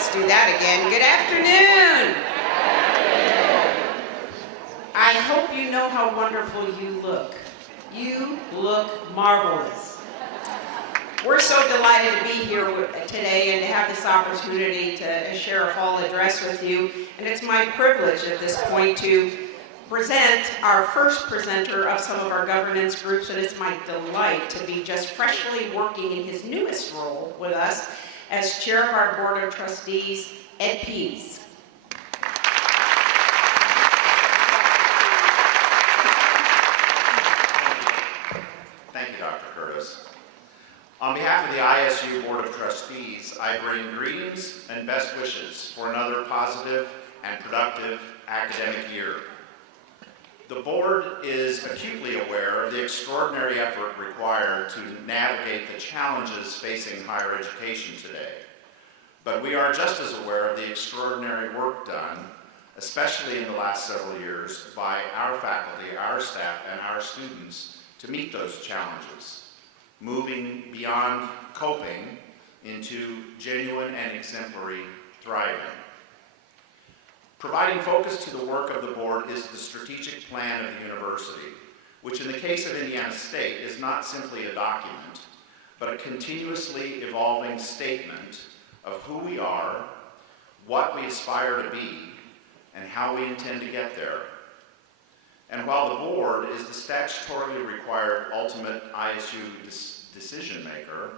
let's do that again. Good afternoon. I hope you know how wonderful you look. You look marvelous. We're so delighted to be here today and to have this opportunity to share a fall address with you. And it's my privilege at this point to present our first presenter of some of our governance groups, and it's my delight to be just freshly working in his newest role with us as chair of our board of trustees, Ed Pease. Thank you, Dr. Curtis. On behalf of the ISU Board of Trustees, I bring greetings and best wishes for another positive and productive academic year. The board is acutely aware of the extraordinary effort required to navigate the challenges facing higher education today. But we are just as aware of the extraordinary work done, especially in the last several years, by our faculty, our staff, and our students to meet those challenges, moving beyond coping into genuine and exemplary thriving. Providing focus to the work of the board is the strategic plan of the university, which in the case of Indiana State is not simply a document, but a continuously evolving statement of who we are, what we aspire to be, and how we intend to get there. And while the board is the statutorily required ultimate ISU decision maker,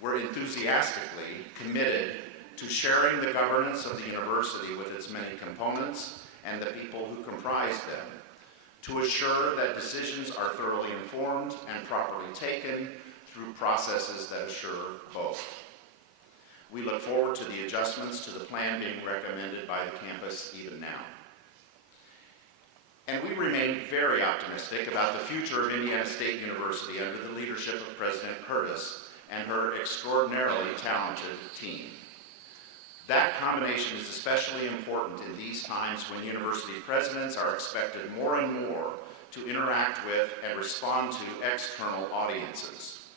we're enthusiastically committed to sharing the governance of the university with its many components and the people who comprise them, to assure that decisions are thoroughly informed and properly taken through processes that assure both. We look forward to the adjustments to the plan being recommended by the campus even now. And we remain very optimistic about the future of Indiana State University under the leadership of President Curtis and her extraordinarily talented team. That combination is especially important in these times when university presidents are expected more and more to interact with and respond to external audiences.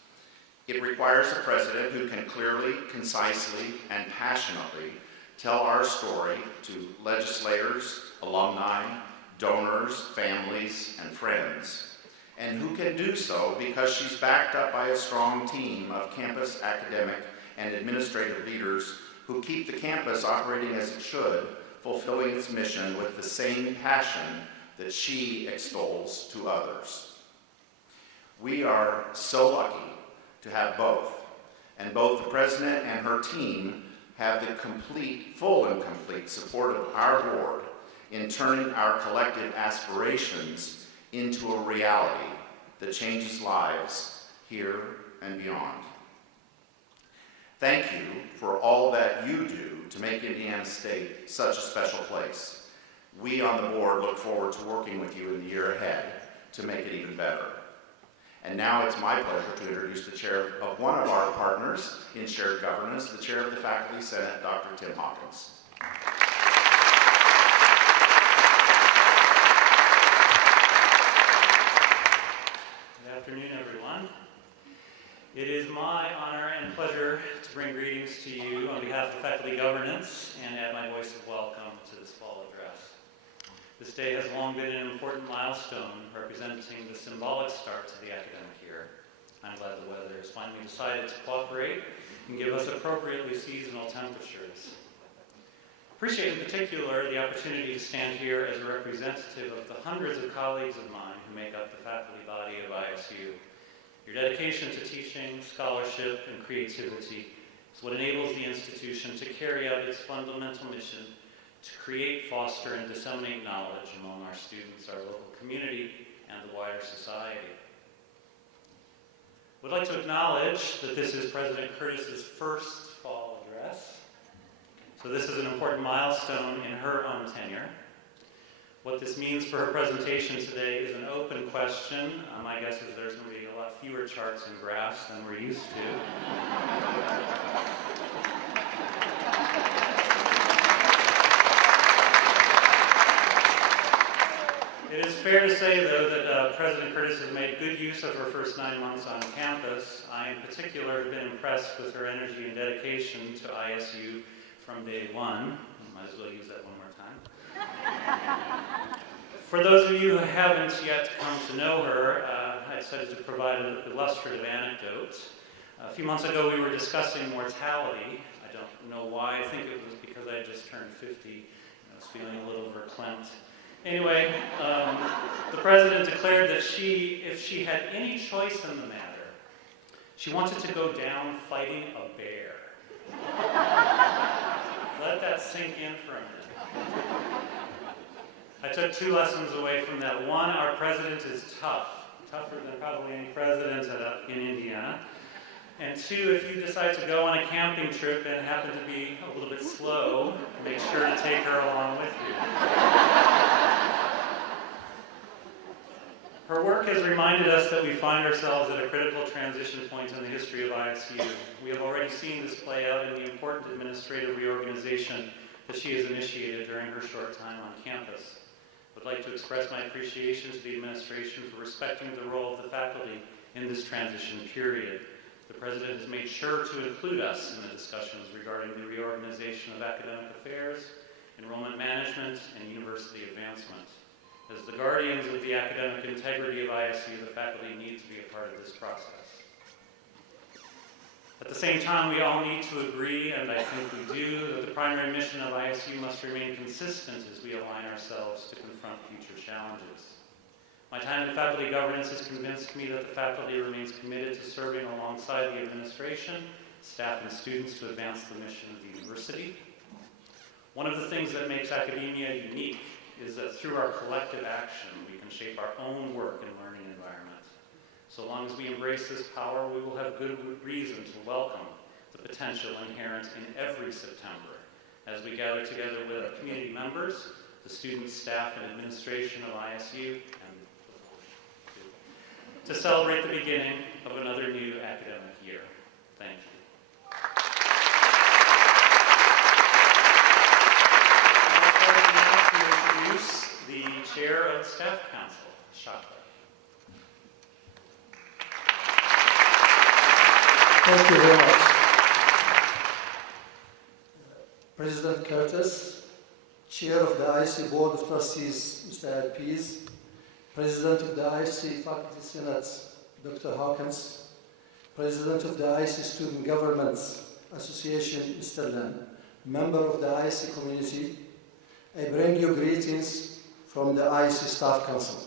It requires a president who can clearly, concisely, and passionately tell our story to legislators, alumni, donors, families, and friends, and who can do so because she's backed up by a strong team of campus academic and administrative leaders who keep the campus operating as it should, fulfilling its mission with the same passion that she extols to others. We are so lucky to have both, and both the president and her team have the full and complete support of our board in turning our collective aspirations into a reality that changes lives here and beyond. Thank you for all that you do to make Indiana State such a special place. We on the board look forward to working with you in the year ahead to make it even better. And now it's my pleasure to introduce the chair of one of our partners in shared governance, the chair of the Faculty Senate, Dr. Tim Hawkins. Good afternoon, everyone. It is my honor and pleasure to bring greetings to you on behalf of faculty governance and add my voice of welcome to this fall address. This day has long been an important milestone representing the symbolic start to the academic year. I'm glad the weather has finally decided to cooperate and give us appropriately seasonal temperatures. Appreciate in particular the opportunity to stand here as a representative of the hundreds of colleagues of mine who make up the faculty body of ISU. Your dedication to teaching, scholarship, and creativity is what enables the institution to carry out its fundamental mission to create, foster, and disseminate knowledge among our students, our local community, and the wider society. We'd like to acknowledge that this is President Curtis's first fall address. So this is an important milestone in her own tenure. What this means for her presentation today is an open question. My guess is there's going to be a lot fewer charts and graphs than we're used to. It is fair to say, though, that President Curtis has made good use of her first 9 months on campus. I, in particular, have been impressed with her energy and dedication to ISU from day one. Might as well use that one more time. For those of you who haven't yet come to know her, I decided to provide an illustrative anecdote. A few months ago, we were discussing mortality. I don't know why. I think it was because I had just turned 50. I was feeling a little verklempt. Anyway, the president declared that if she had any choice in the matter, she wanted to go down fighting a bear. Let that sink in for a minute. I took 2 lessons away from that. One, our president is tough, tougher than probably any president in Indiana. And 2, if you decide to go on a camping trip and happen to be a little bit slow, make sure to take her along with you. Her work has reminded us that we find ourselves at a critical transition point in the history of ISU. We have already seen this play out in the important administrative reorganization that she has initiated during her short time on campus. I would like to express my appreciation to the administration for respecting the role of the faculty in this transition period. The President has made sure to include us in the discussions regarding the reorganization of academic affairs, enrollment management, and university advancement. As the guardians of the academic integrity of ISU, the faculty need to be a part of this process. At the same time, we all need to agree, and I think we do, that the primary mission of ISU must remain consistent as we align ourselves to confront future challenges. My time in faculty governance has convinced me that the faculty remains committed to serving alongside the administration, staff, and students to advance the mission of the university. One of the things that makes academia unique is that through our collective action, we can shape our own work and learning environment. So long as we embrace this power, we will have good reason to welcome the potential inherent in every September as we gather together with our community members, the students, staff, and administration of ISU, and to celebrate the beginning of another new academic year. Thank you. The Chair of the Staff Council, Shaka. Thank you very much. President Curtis, Chair of the IC Board of Trustees, Mr. Ed Pease, President of the IC Faculty Senate, Dr. Hawkins, President of the IC Student Governments Association, Mr. Lam, member of the IC community, I bring you greetings from the IC Staff Council.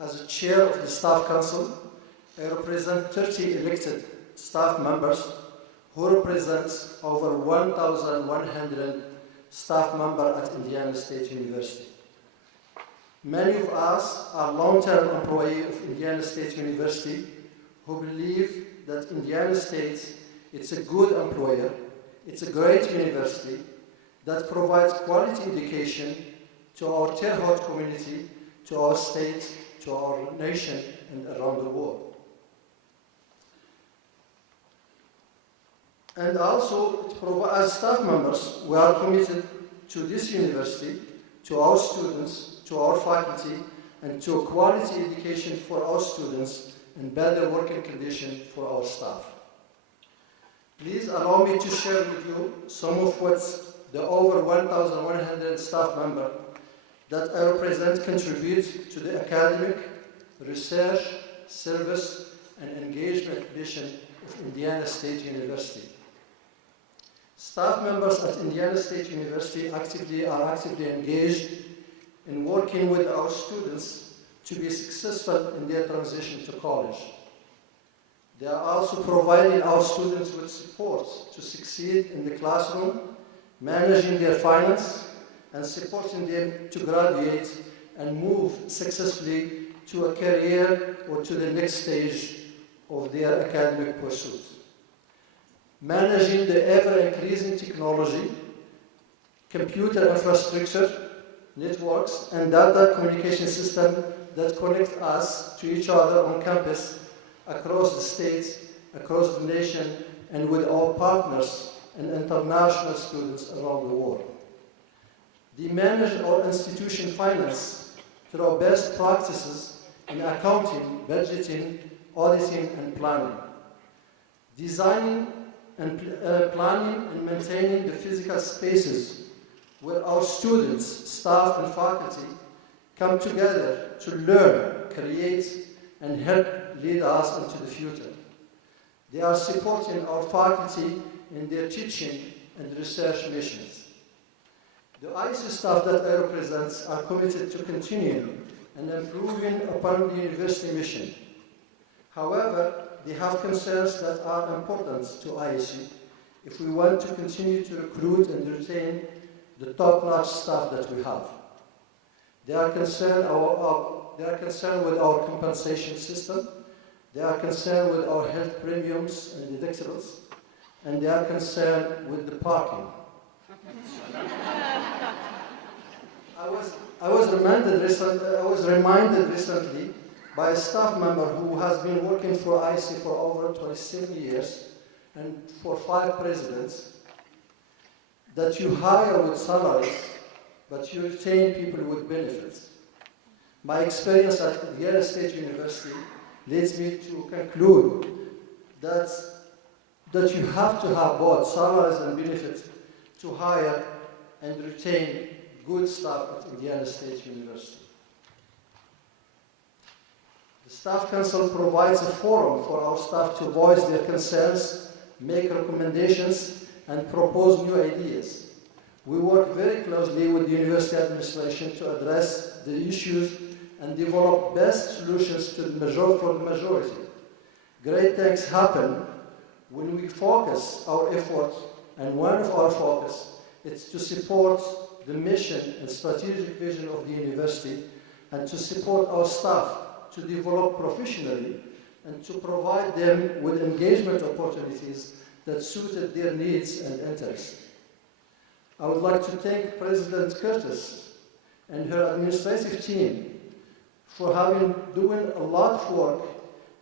As a chair of the Staff Council, I represent 30 elected staff members who represent over 1,100 staff members at Indiana State University. Many of us are long-term employees of Indiana State University who believe that Indiana State is a good employer, it's a great university that provides quality education to our Terre Haute community, to our state, to our nation, and around the world. And also, as staff members, we are committed to this university, to our students, to our faculty, and to quality education for our students and better working conditions for our staff. Please allow me to share with you some of what the over 1,100 staff members that I represent contribute to the academic, research, service, and engagement mission of Indiana State University. Staff members at Indiana State University are actively engaged in working with our students to be successful in their transition to college. They are also providing our students with support to succeed in the classroom, managing their finance, and supporting them to graduate and move successfully to a career or to the next stage of their academic pursuit. Managing the ever-increasing technology, computer infrastructure, networks, and data communication systems that connect us to each other on campus, across the states, across the nation, and with our partners and international students around the world. They manage our institution finance through best practices in accounting, budgeting, auditing, and planning. Designing and planning and maintaining the physical spaces where our students, staff, and faculty come together to learn, create, and help lead us into the future. They are supporting our faculty in their teaching and research missions. The ISU staff that I represent are committed to continuing and improving upon the university mission. However, they have concerns that are important to ISU if we want to continue to recruit and retain the top-notch staff that we have. They are concerned with our compensation system. They are concerned with our health premiums and deductibles, and they are concerned with the parking. I was reminded recently by a staff member who has been working for IC for over 27 years and for 5 presidents that you hire with salaries, but you retain people with benefits. My experience at Indiana State University leads me to conclude that you have to have both salaries and benefits to hire and retain good staff at Indiana State University. The Staff Council provides a forum for our staff to voice their concerns, make recommendations, and propose new ideas. We work very closely with the university administration to address the issues and develop best solutions for the majority. Great things happen when we focus our efforts, and one of our focus is to support the mission and strategic vision of the university and to support our staff to develop professionally and to provide them with engagement opportunities that suited their needs and interests. I would like to thank President Curtis and her administrative team for doing a lot of work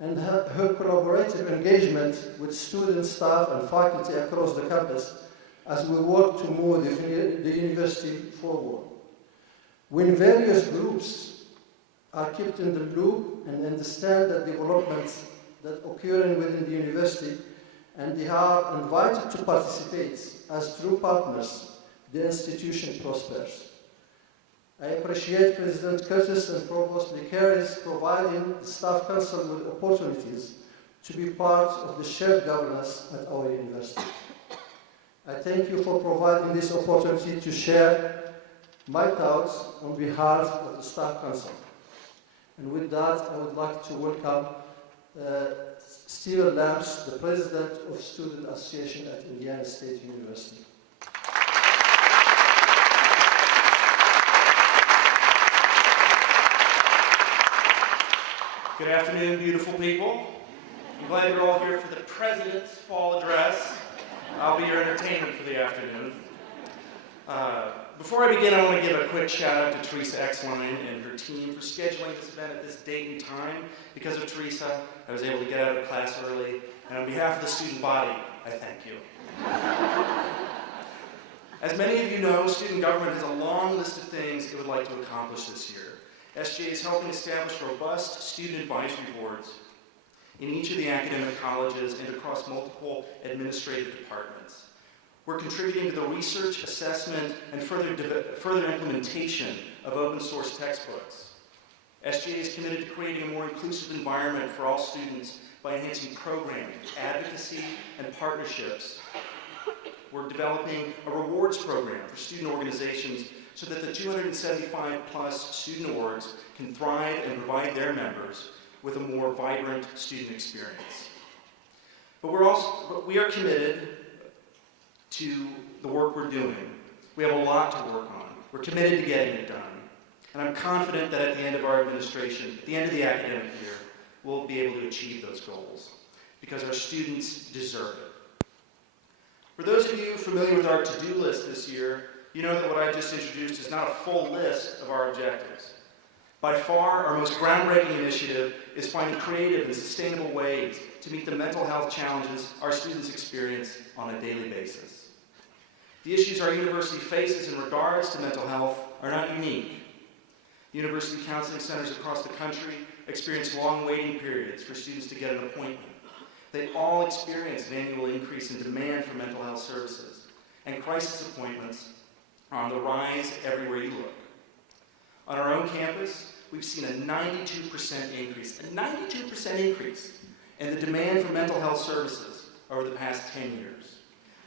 and her collaborative engagement with students, staff, and faculty across the campus as we work to move the university forward. When various groups are kept in the loop and understand the developments that occur within the university, and they are invited to participate as true partners, the institution prospers. I appreciate President Curtis and Provost Vicaris providing the Staff Council with opportunities to be part of the shared governance at our university. I thank you for providing this opportunity to share my thoughts on behalf of the Staff Council. And with that, I would like to welcome Stephen Lamps, the President of Student Association at Indiana State University. Good afternoon, beautiful people. I'm glad you're all here for the President's Fall Address. I'll be your entertainment for the afternoon. Before I begin, I want to give a quick shout out to Teresa Exline and her team for scheduling this event at this date and time. Because of Teresa, I was able to get out of class early, and on behalf of the student body, I thank you. As many of you know, student government has a long list of things it would like to accomplish this year. SGA is helping establish robust student advisory boards in each of the academic colleges and across multiple administrative departments. We're contributing to the research, assessment, and further implementation of open source textbooks. SGA is committed to creating a more inclusive environment for all students by enhancing programming, advocacy, and partnerships. We're developing a rewards program for student organizations so that the 275 plus student awards can thrive and provide their members with a more vibrant student experience. But we are committed to the work we're doing. We have a lot to work on. We're committed to getting it done. And I'm confident that at the end of our administration, at the end of the academic year, we'll be able to achieve those goals because our students deserve it. For those of you familiar with our to-do list this year, you know that what I just introduced is not a full list of our objectives. By far, our most groundbreaking initiative is finding creative and sustainable ways to meet the mental health challenges our students experience on a daily basis. The issues our university faces in regards to mental health are not unique. University counseling centers across the country experience long waiting periods for students to get an appointment. They all experience an annual increase in demand for mental health services, and crisis appointments are on the rise everywhere you look. On our own campus, we've seen a 92% increase in the demand for mental health services over the past 10 years.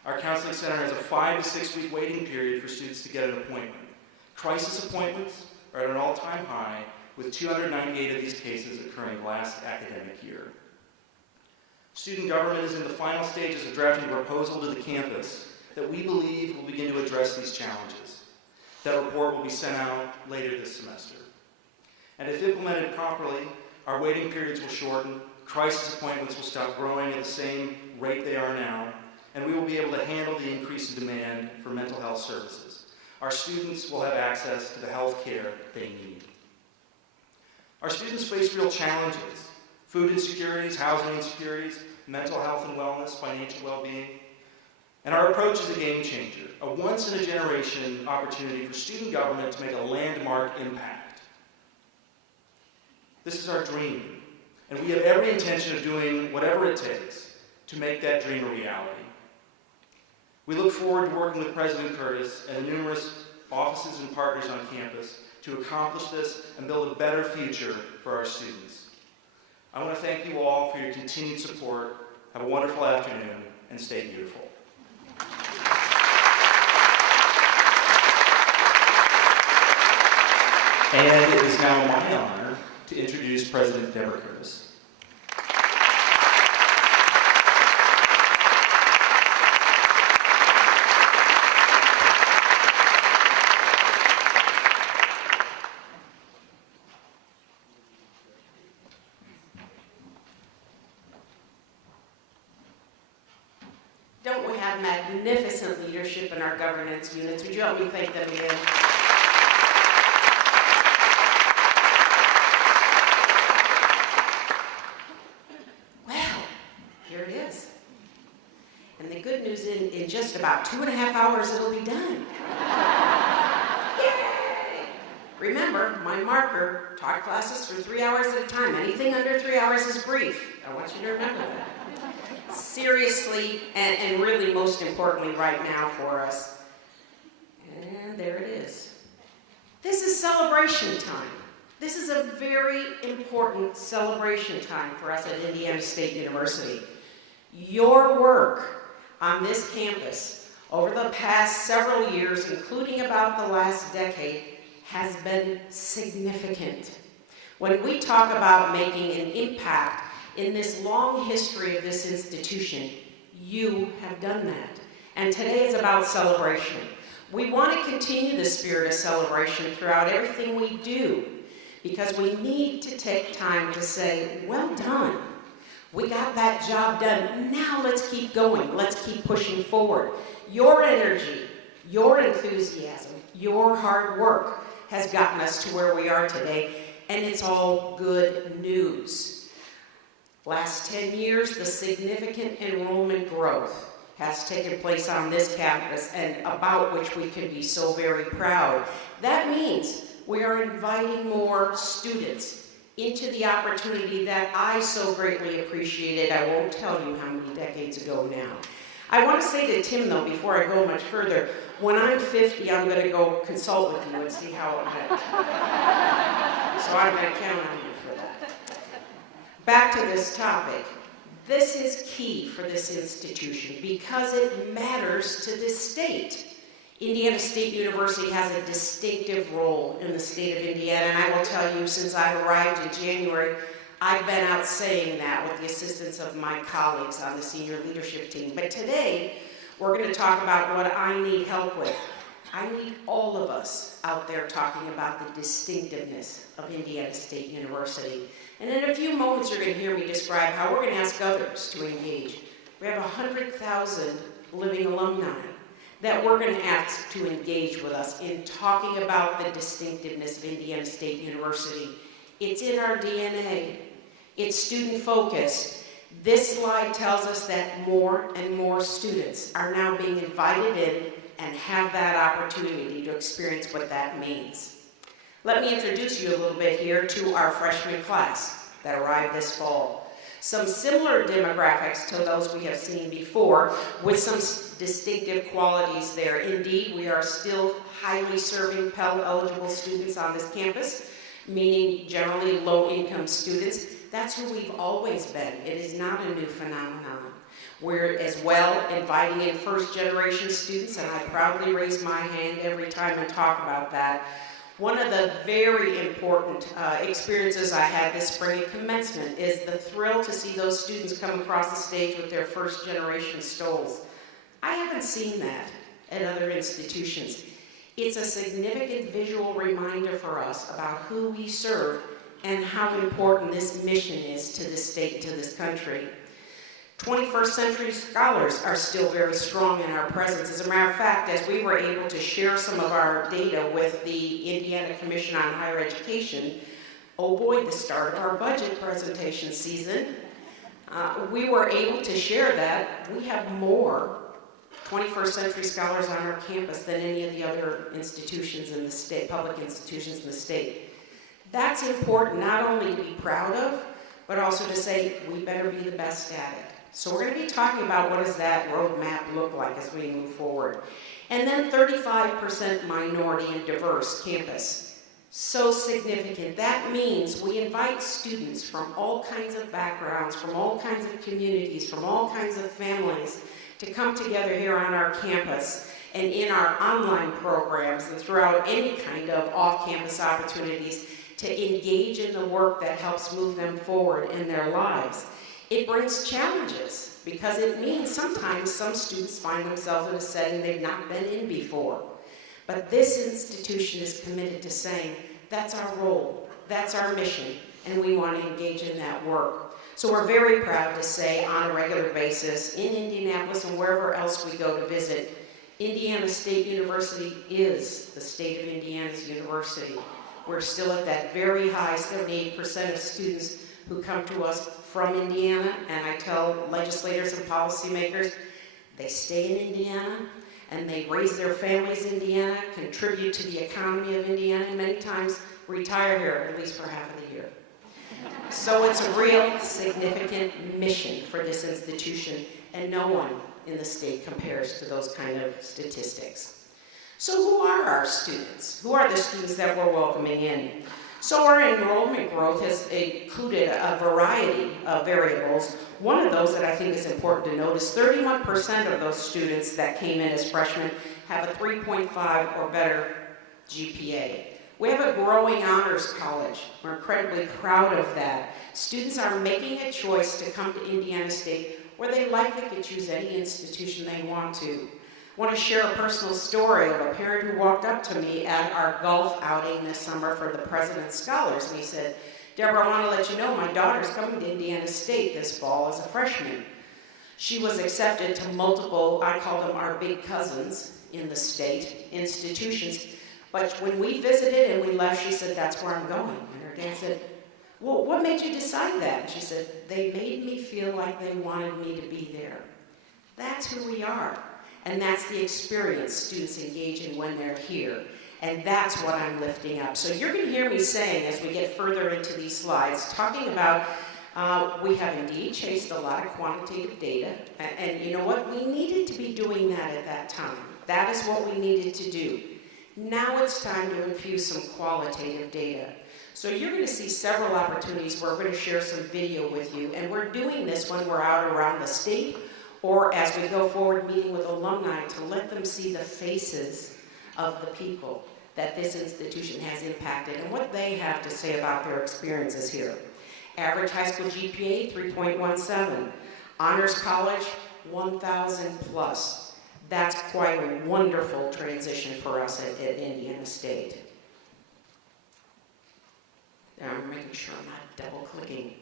Our counseling center has a 5 to 6 week waiting period for students to get an appointment. Crisis appointments are at an all-time high, with 298 of these cases occurring last academic year. Student government is in the final stages of drafting a proposal to the campus that we believe will begin to address these challenges. That report will be sent out later this semester. And if implemented properly, our waiting periods will shorten, crisis appointments will stop growing at the same rate they are now, and we will be able to handle the increase in demand for mental health services. Our students will have access to the health care they need. Our students face real challenges: food insecurities, housing insecurities, mental health and wellness, financial well-being. And our approach is a game changer, a once-in-a-generation opportunity for student government to make a landmark impact. This is our dream, and we have every intention of doing whatever it takes to make that dream a reality. We look forward to working with President Curtis and the numerous offices and partners on campus to accomplish this and build a better future for our students. I want to thank you all for your continued support. Have a wonderful afternoon, and stay beautiful. And it is now my honor to introduce President Deborah Curtis. Don't we have magnificent leadership in our governance units? Would you help me thank them again? Well, here it is. And the good news is, in just about 2.5 hours, it'll be done. Yay! Remember, my marker taught classes for 3 hours at a time. Anything under 3 hours is brief. I want you to remember that. Seriously, and really most importantly right now for us. And there it is. This is celebration time. This is a very important celebration time for us at Indiana State University. Your work on this campus over the past several years, including about the last decade, has been significant. When we talk about making an impact in this long history of this institution, you have done that. And today is about celebration. We want to continue the spirit of celebration throughout everything we do, because we need to take time to say, well done. We got that job done. Now let's keep going. Let's keep pushing forward. Your energy, your enthusiasm, your hard work has gotten us to where we are today, and it's all good news. Last 10 years, the significant enrollment growth has taken place on this campus, and about which we can be so very proud. That means we are inviting more students into the opportunity that I so greatly appreciated. I won't tell you how many decades ago now. I want to say to Tim, though, before I go much further, when I'm 50, I'm going to go consult with you and see how it went. So I'm going to count on you for that. Back to this topic. This is key for this institution because it matters to this state. Indiana State University has a distinctive role in the state of Indiana, and I will tell you, since I arrived in January, I've been out saying that with the assistance of my colleagues on the senior leadership team. But today, we're going to talk about what I need help with. I need all of us out there talking about the distinctiveness of Indiana State University. And in a few moments, you're going to hear me describe how we're going to ask others to engage. We have 100,000 living alumni that we're going to ask to engage with us in talking about the distinctiveness of Indiana State University. It's in our DNA. It's student-focused. This slide tells us that more and more students are now being invited in and have that opportunity to experience what that means. Let me introduce you a little bit here to our freshman class that arrived this fall. Some similar demographics to those we have seen before, with some distinctive qualities there. Indeed, we are still highly serving Pell-eligible students on this campus, meaning generally low-income students. That's who we've always been. It is not a new phenomenon. We're as well inviting in first-generation students, and I proudly raise my hand every time and talk about that. One of the very important experiences I had this spring at commencement is the thrill to see those students come across the stage with their first-generation stoles. I haven't seen that at other institutions. It's a significant visual reminder for us about who we serve and how important this mission is to this state, to this country. 21st century scholars are still very strong in our presence. As a matter of fact, as we were able to share some of our data with the Indiana Commission on Higher Education, oh boy, the start of our budget presentation season, we were able to share that we have more 21st century scholars on our campus than any of the other institutions in the state, public institutions in the state. That's important not only to be proud of, but also to say we better be the best at it. So we're going to be talking about what does that roadmap look like as we move forward. And then 35% minority and diverse campus. So significant. That means we invite students from all kinds of backgrounds, from all kinds of communities, from all kinds of families to come together here on our campus and in our online programs and throughout any kind of off-campus opportunities to engage in the work that helps move them forward in their lives. It brings challenges because it means sometimes some students find themselves in a setting they've not been in before. But this institution is committed to saying, that's our role, that's our mission, and we want to engage in that work. So we're very proud to say on a regular basis in Indianapolis and wherever else we go to visit, Indiana State University is the state of Indiana's university. We're still at that very high 78% of students who come to us from Indiana, and I tell legislators and policymakers, they stay in Indiana, and they raise their families in Indiana, contribute to the economy of Indiana, and many times retire here, at least for half of the year. So it's a real significant mission for this institution, and no one in the state compares to those kind of statistics. So who are our students? Who are the students that we're welcoming in? So our enrollment growth has included a variety of variables. One of those that I think is important to note is 31% of those students that came in as freshmen have a 3.5 or better GPA. We have a growing honors college. We're incredibly proud of that. Students are making a choice to come to Indiana State where they likely could choose any institution they want to. I want to share a personal story of a parent who walked up to me at our golf outing this summer for the President's Scholars, and he said, Deborah, I want to let you know my daughter's coming to Indiana State this fall as a freshman. She was accepted to multiple, I call them our big cousins in the state, institutions, but when we visited and we left, she said, that's where I'm going. And her dad said, well, what made you decide that? She said, they made me feel like they wanted me to be there. That's who we are. And that's the experience students engage in when they're here. And that's what I'm lifting up. So you're going to hear me saying, as we get further into these slides, talking about, we have indeed chased a lot of quantitative data. And you know what? We needed to be doing that at that time. That is what we needed to do. Now it's time to infuse some qualitative data. So you're going to see several opportunities where we're going to share some video with you. And we're doing this when we're out around the state, or as we go forward meeting with alumni to let them see the faces of the people that this institution has impacted and what they have to say about their experiences here. Average high school GPA, 3.17. Honors college, 1,000 plus. That's quite a wonderful transition for us at Indiana State. Now I'm making sure I'm not double clicking.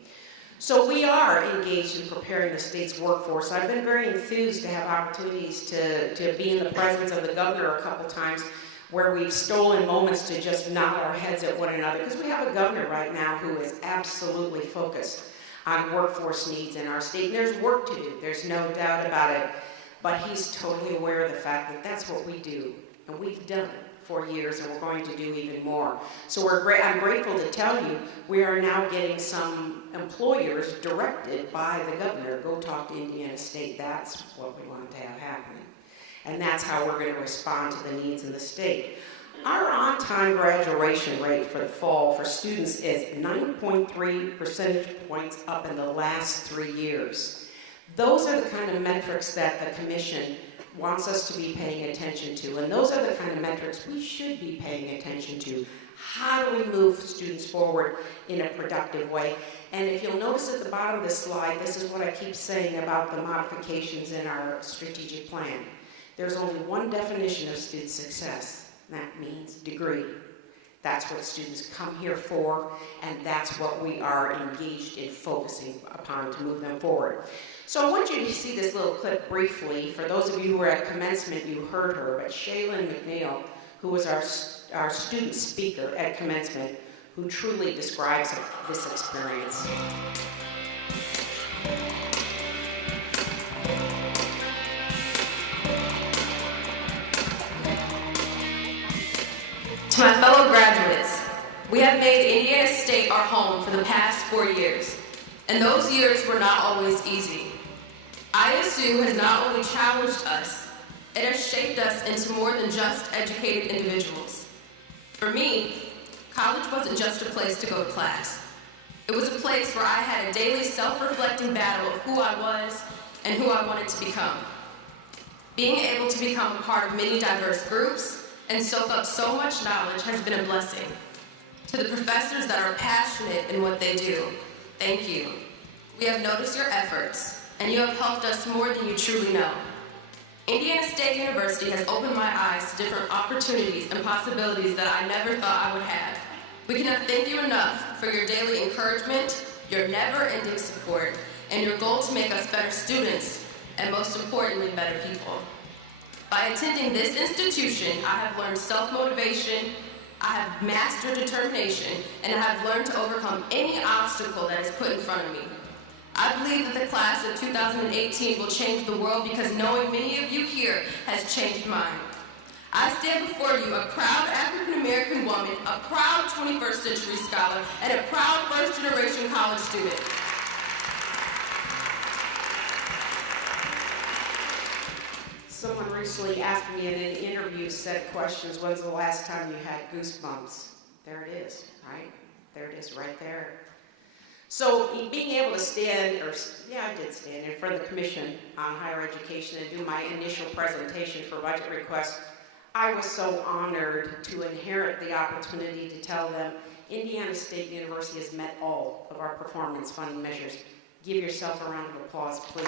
So we are engaged in preparing the state's workforce. I've been very enthused to have opportunities to be in the presence of the governor a couple times where we've stolen moments to just nod our heads at one another, because we have a governor right now who is absolutely focused on workforce needs in our state. And there's work to do, there's no doubt about it, but he's totally aware of the fact that that's what we do, and we've done it for years, and we're going to do even more. So I'm grateful to tell you we are now getting some employers directed by the governor, go talk to Indiana State. That's what we want to have happening. And that's how we're going to respond to the needs of the state. Our on-time graduation rate for the fall for students is 9.3 percentage points up in the last 3 years. Those are the kind of metrics that the commission wants us to be paying attention to, and those are the kind of metrics we should be paying attention to. How do we move students forward in a productive way? And if you'll notice at the bottom of this slide, this is what I keep saying about the modifications in our strategic plan. There's only one definition of student success. That means degree. That's what students come here for, and that's what we are engaged in focusing upon to move them forward. So I want you to see this little clip briefly. For those of you who were at commencement, you heard her, but Shaylin McNeil, who was our student speaker at commencement, who truly describes this experience. To my fellow graduates, we have made Indiana State our home for the past 4 years, and those years were not always easy. ISU has not only challenged us, it has shaped us into more than just educated individuals. For me, college wasn't just a place to go to class. It was a place where I had a daily self-reflecting battle of who I was and who I wanted to become. Being able to become a part of many diverse groups and soak up so much knowledge has been a blessing. To the professors that are passionate in what they do, thank you. We have noticed your efforts, and you have helped us more than you truly know. Indiana State University has opened my eyes to different opportunities and possibilities that I never thought I would have. We cannot thank you enough for your daily encouragement, your never-ending support, and your goal to make us better students, and most importantly, better people. By attending this institution, I have learned self-motivation, I have mastered determination, and I have learned to overcome any obstacle that is put in front of me. I believe that the class of 2018 will change the world because knowing many of you here has changed mine. I stand before you a proud African-American woman, a proud 21st century scholar, and a proud first-generation college student. Someone recently asked me in an interview, set questions, when's the last time you had goosebumps? There it is, right? There it is, right there. So being able to stand, I did stand in front of the Commission on Higher Education and do my initial presentation for budget requests, I was so honored to inherit the opportunity to tell them Indiana State University has met all of our performance funding measures. Give yourself a round of applause, please.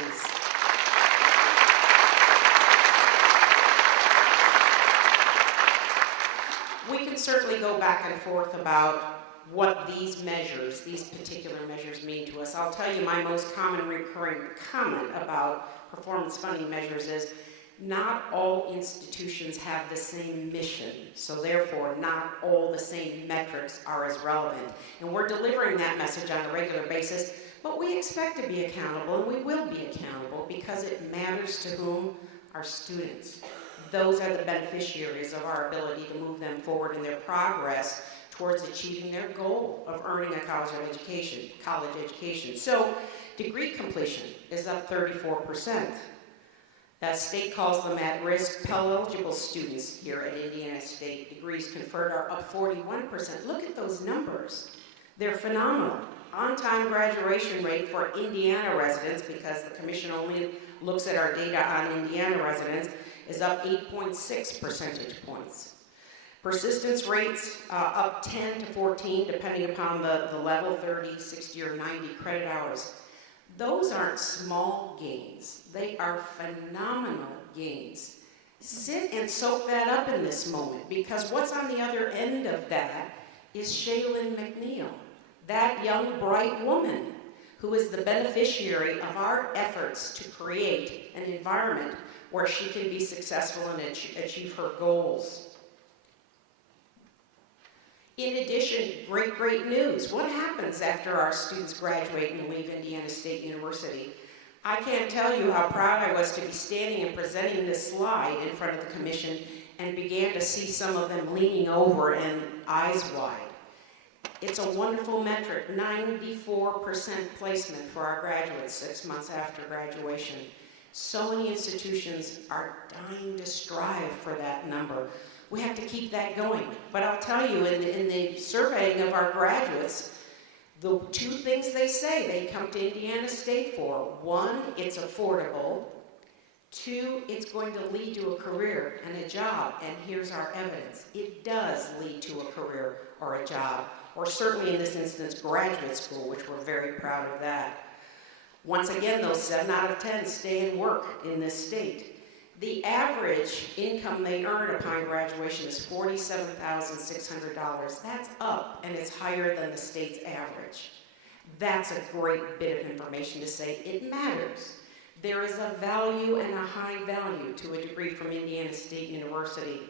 We can certainly go back and forth about what these measures, these particular measures mean to us. I'll tell you my most common recurring comment about performance funding measures is not all institutions have the same mission, so therefore not all the same metrics are as relevant. And we're delivering that message on a regular basis, but we expect to be accountable, and we will be accountable because it matters to whom? Our students. Those are the beneficiaries of our ability to move them forward in their progress towards achieving their goal of earning a college education. So degree completion is up 34%. That state calls them at-risk Pell-eligible students here at Indiana State. Degrees conferred are up 41%. Look at those numbers. They're phenomenal. On-time graduation rate for Indiana residents, because the commission only looks at our data on Indiana residents, is up 8.6 percentage points. Persistence rates up 10 to 14, depending upon the level, 30, 60, or 90 credit hours. Those aren't small gains. They are phenomenal gains. Sit and soak that up in this moment, because what's on the other end of that is Shaylin McNeil, that young, bright woman who is the beneficiary of our efforts to create an environment where she can be successful and achieve her goals. In addition, great news. What happens after our students graduate and leave Indiana State University? I can't tell you how proud I was to be standing and presenting this slide in front of the commission and began to see some of them leaning over and eyes wide. It's a wonderful metric, 94% placement for our graduates 6 months after graduation. So many institutions are dying to strive for that number. We have to keep that going. But I'll tell you, in the surveying of our graduates, the two things they say they come to Indiana State for: one, it's affordable; two, it's going to lead to a career and a job. And here's our evidence. It does lead to a career or a job, or certainly in this instance, graduate school, which we're very proud of that. Once again, those 7 out of 10 stay and work in this state. The average income they earn upon graduation is $47,600. That's up, and it's higher than the state's average. That's a great bit of information to say it matters. There is a value and a high value to a degree from Indiana State University.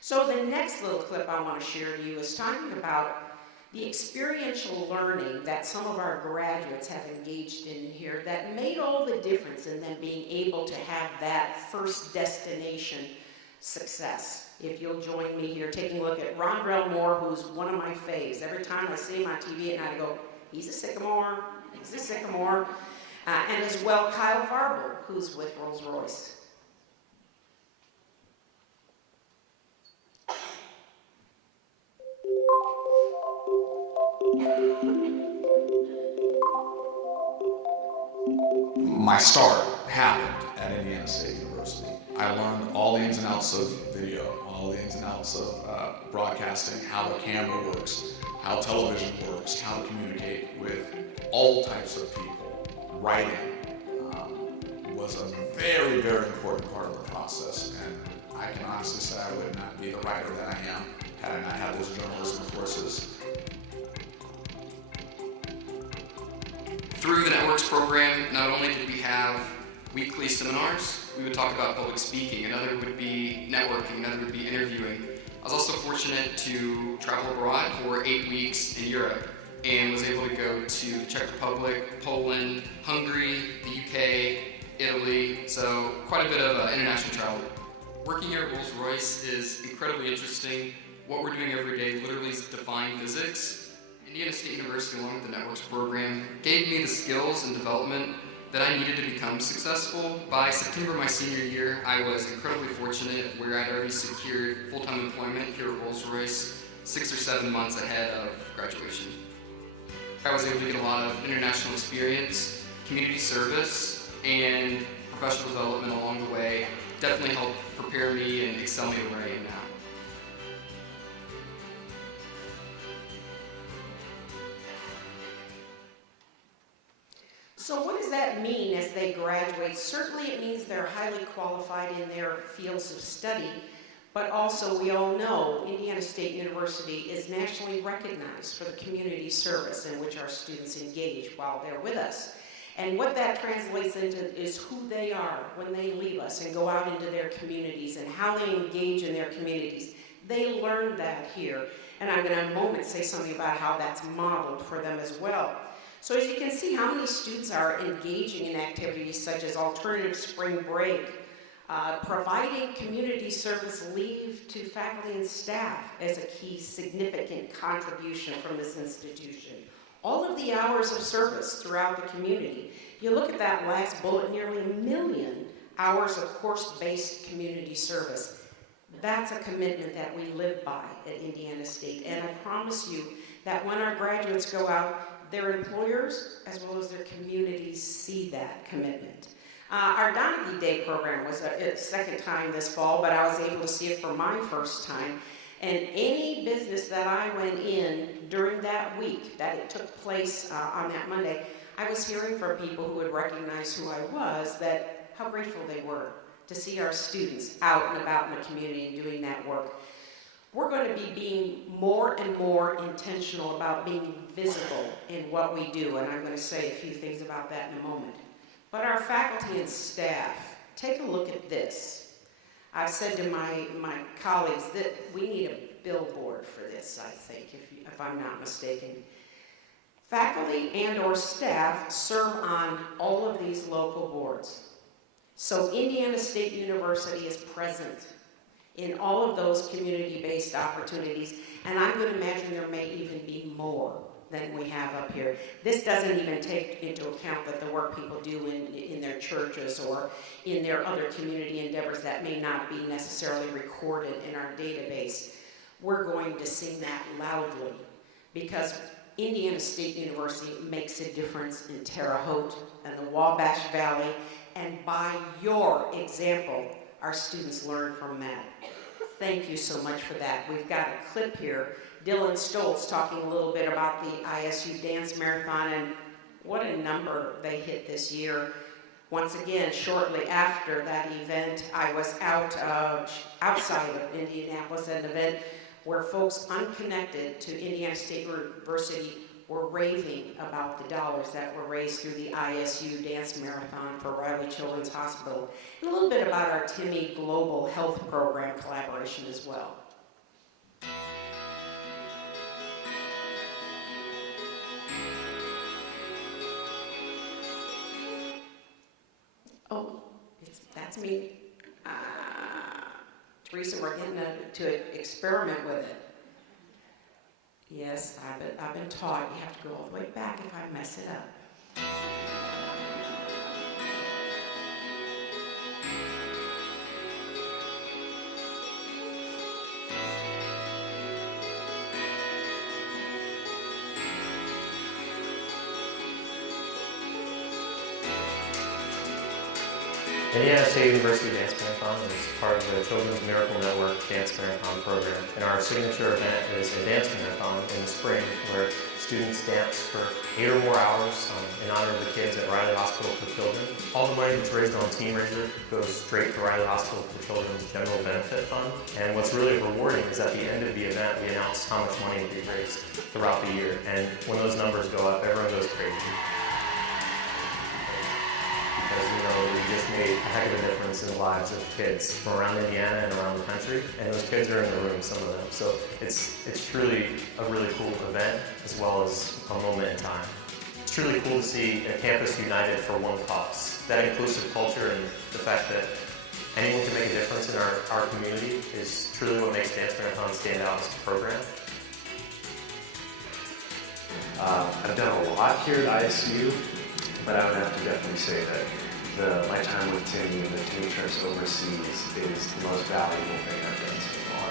So the next little clip I want to share to you is talking about the experiential learning that some of our graduates have engaged in here that made all the difference in them being able to have that first destination success. If you'll join me here, taking a look at Rondrell Moore, who's one of my faves. Every time I see him on TV at night, I go, he's a Sycamore, he's a Sycamore. And as well, Kyle Varble, who's with Rolls-Royce. My start happened at Indiana State University. I learned all the ins and outs of video, all the ins and outs of broadcasting, how the camera works, how television works, how to communicate with all types of people. Writing was a very, very important part of the process, and I can honestly say I would not be the writer that I am had I not had those journalism courses. Through the Networks program, not only did we have weekly seminars, we would talk about public speaking, another would be networking, another would be interviewing. I was also fortunate to travel abroad for 8 weeks in Europe and was able to go to the Czech Republic, Poland, Hungary, the UK, Italy, so quite a bit of international travel. Working here at Rolls-Royce is incredibly interesting. What we're doing every day literally is defying physics. Indiana State University, along with the Networks program, gave me the skills and development that I needed to become successful. By September my senior year, I was incredibly fortunate where I'd already secured full-time employment here at Rolls-Royce 6 or 7 months ahead of graduation. I was able to get a lot of international experience, community service, and professional development along the way. Definitely helped prepare me and excel me to where I am now. So what does that mean as they graduate? Certainly it means they're highly qualified in their fields of study, but also we all know Indiana State University is nationally recognized for the community service in which our students engage while they're with us. And what that translates into is who they are when they leave us and go out into their communities and how they engage in their communities. They learn that here. And I'm going to in a moment say something about how that's modeled for them as well. So as you can see, how many students are engaging in activities such as alternative spring break, providing community service leave to faculty and staff as a key significant contribution from this institution. All of the hours of service throughout the community. You look at that last bullet, nearly 1 million hours of course-based community service. That's a commitment that we live by at Indiana State. And I promise you that when our graduates go out, their employers as well as their communities see that commitment. Our Donaghy Day program was a second time this fall, but I was able to see it for my first time. And any business that I went in during that week that it took place on that Monday, I was hearing from people who would recognize who I was, that how grateful they were to see our students out and about in the community and doing that work. We're going to be being more and more intentional about being visible in what we do, and I'm going to say a few things about that in a moment. But our faculty and staff, take a look at this. I've said to my colleagues that we need a billboard for this, I think, if I'm not mistaken. Faculty and or staff serve on all of these local boards. So Indiana State University is present in all of those community-based opportunities, and I'm going to imagine there may even be more than we have up here. This doesn't even take into account that the work people do in their churches or in their other community endeavors that may not be necessarily recorded in our database. We're going to sing that loudly because Indiana State University makes a difference in Terre Haute and the Wabash Valley, and by your example, our students learn from that. Thank you so much for that. We've got a clip here. Dylan Stoltz talking a little bit about the ISU Dance Marathon and what a number they hit this year. Once again, shortly after that event, I was outside of Indianapolis at an event where folks unconnected to Indiana State University were raving about the dollars that were raised through the ISU Dance Marathon for Riley Children's Hospital, and a little bit about our Timmy Global Health Program collaboration as well. Oh, that's me. Teresa, we're getting to experiment with it. Yes, I've been taught you have to go all the way back if I mess it up. Indiana State University Dance Marathon is part of the Children's Miracle Network Dance Marathon program. And our signature event is a dance marathon in the spring where students dance for 8 or more hours in honor of the kids at Riley Hospital for Children. All the money that's raised on Team Raiser goes straight to Riley Hospital for Children's General Benefit Fund. And what's really rewarding is at the end of the event, we announce how much money we've raised throughout the year. And when those numbers go up, everyone goes crazy. Because we know we just made a heck of a difference in the lives of kids from around Indiana and around the country, and those kids are in the room, some of them. So it's truly a really cool event as well as a moment in time. It's truly cool to see a campus united for one cause. That inclusive culture and the fact that anyone can make a difference in our community is truly what makes Dance Marathon stand out as a program. I've done a lot here at ISU, but I would have to definitely say that my time with Timmy and the Timmy trips overseas is the most valuable thing I've done so far.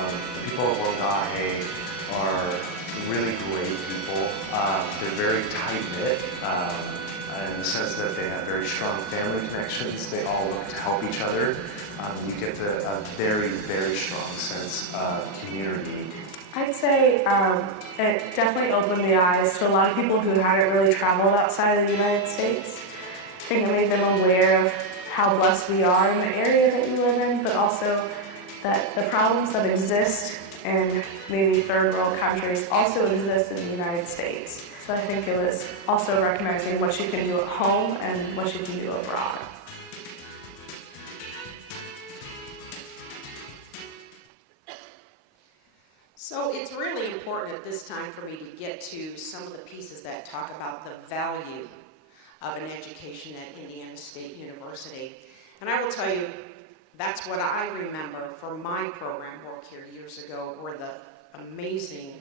The people of Wongahe are really great people. They're very tight-knit in the sense that they have very strong family connections. They all look to help each other. You get a very, very strong sense of community. I'd say it definitely opened the eyes to a lot of people who hadn't really traveled outside of the United States. I think it made them aware of how blessed we are in the area that we live in, but also that the problems that exist in maybe third world countries also exist in the United States. So I think it was also recognizing what you can do at home and what you can do abroad. So it's really important at this time for me to get to some of the pieces that talk about the value of an education at Indiana State University. And I will tell you, that's what I remember from my program work here years ago, were the amazing,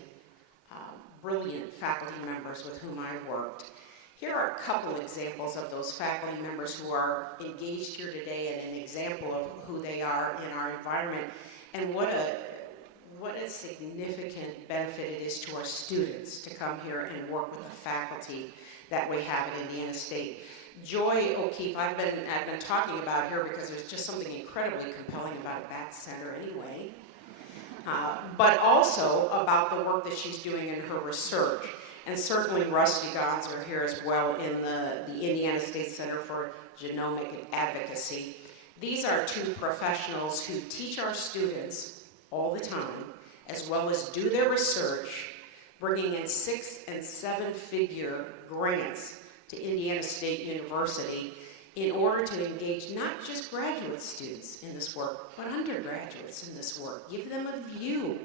brilliant faculty members with whom I worked. Here are a couple examples of those faculty members who are engaged here today and an example of who they are in our environment and what a significant benefit it is to our students to come here and work with the faculty that we have at Indiana State. Joy O'Keefe, I've been talking about her because there's just something incredibly compelling about a Bat Center anyway, but also about the work that she's doing in her research. And certainly Rusty Gonzer here as well in the Indiana State Center for Genomic Advocacy. These are two professionals who teach our students all the time, as well as do their research, bringing in 6- and 7-figure grants to Indiana State University in order to engage not just graduate students in this work, but undergraduates in this work. Give them a view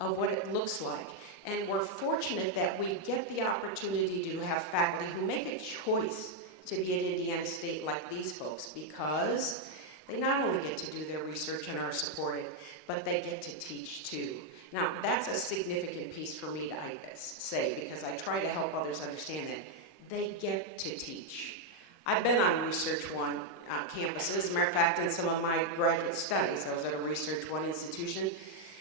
of what it looks like. And we're fortunate that we get the opportunity to have faculty who make a choice to be at Indiana State like these folks, because They not only get to do their research and are supported, but they get to teach too. Now, that's a significant piece for me to say, because I try to help others understand that. They get to teach. I've been on Research One campuses. As a matter of fact, in some of my graduate studies, I was at a Research One institution.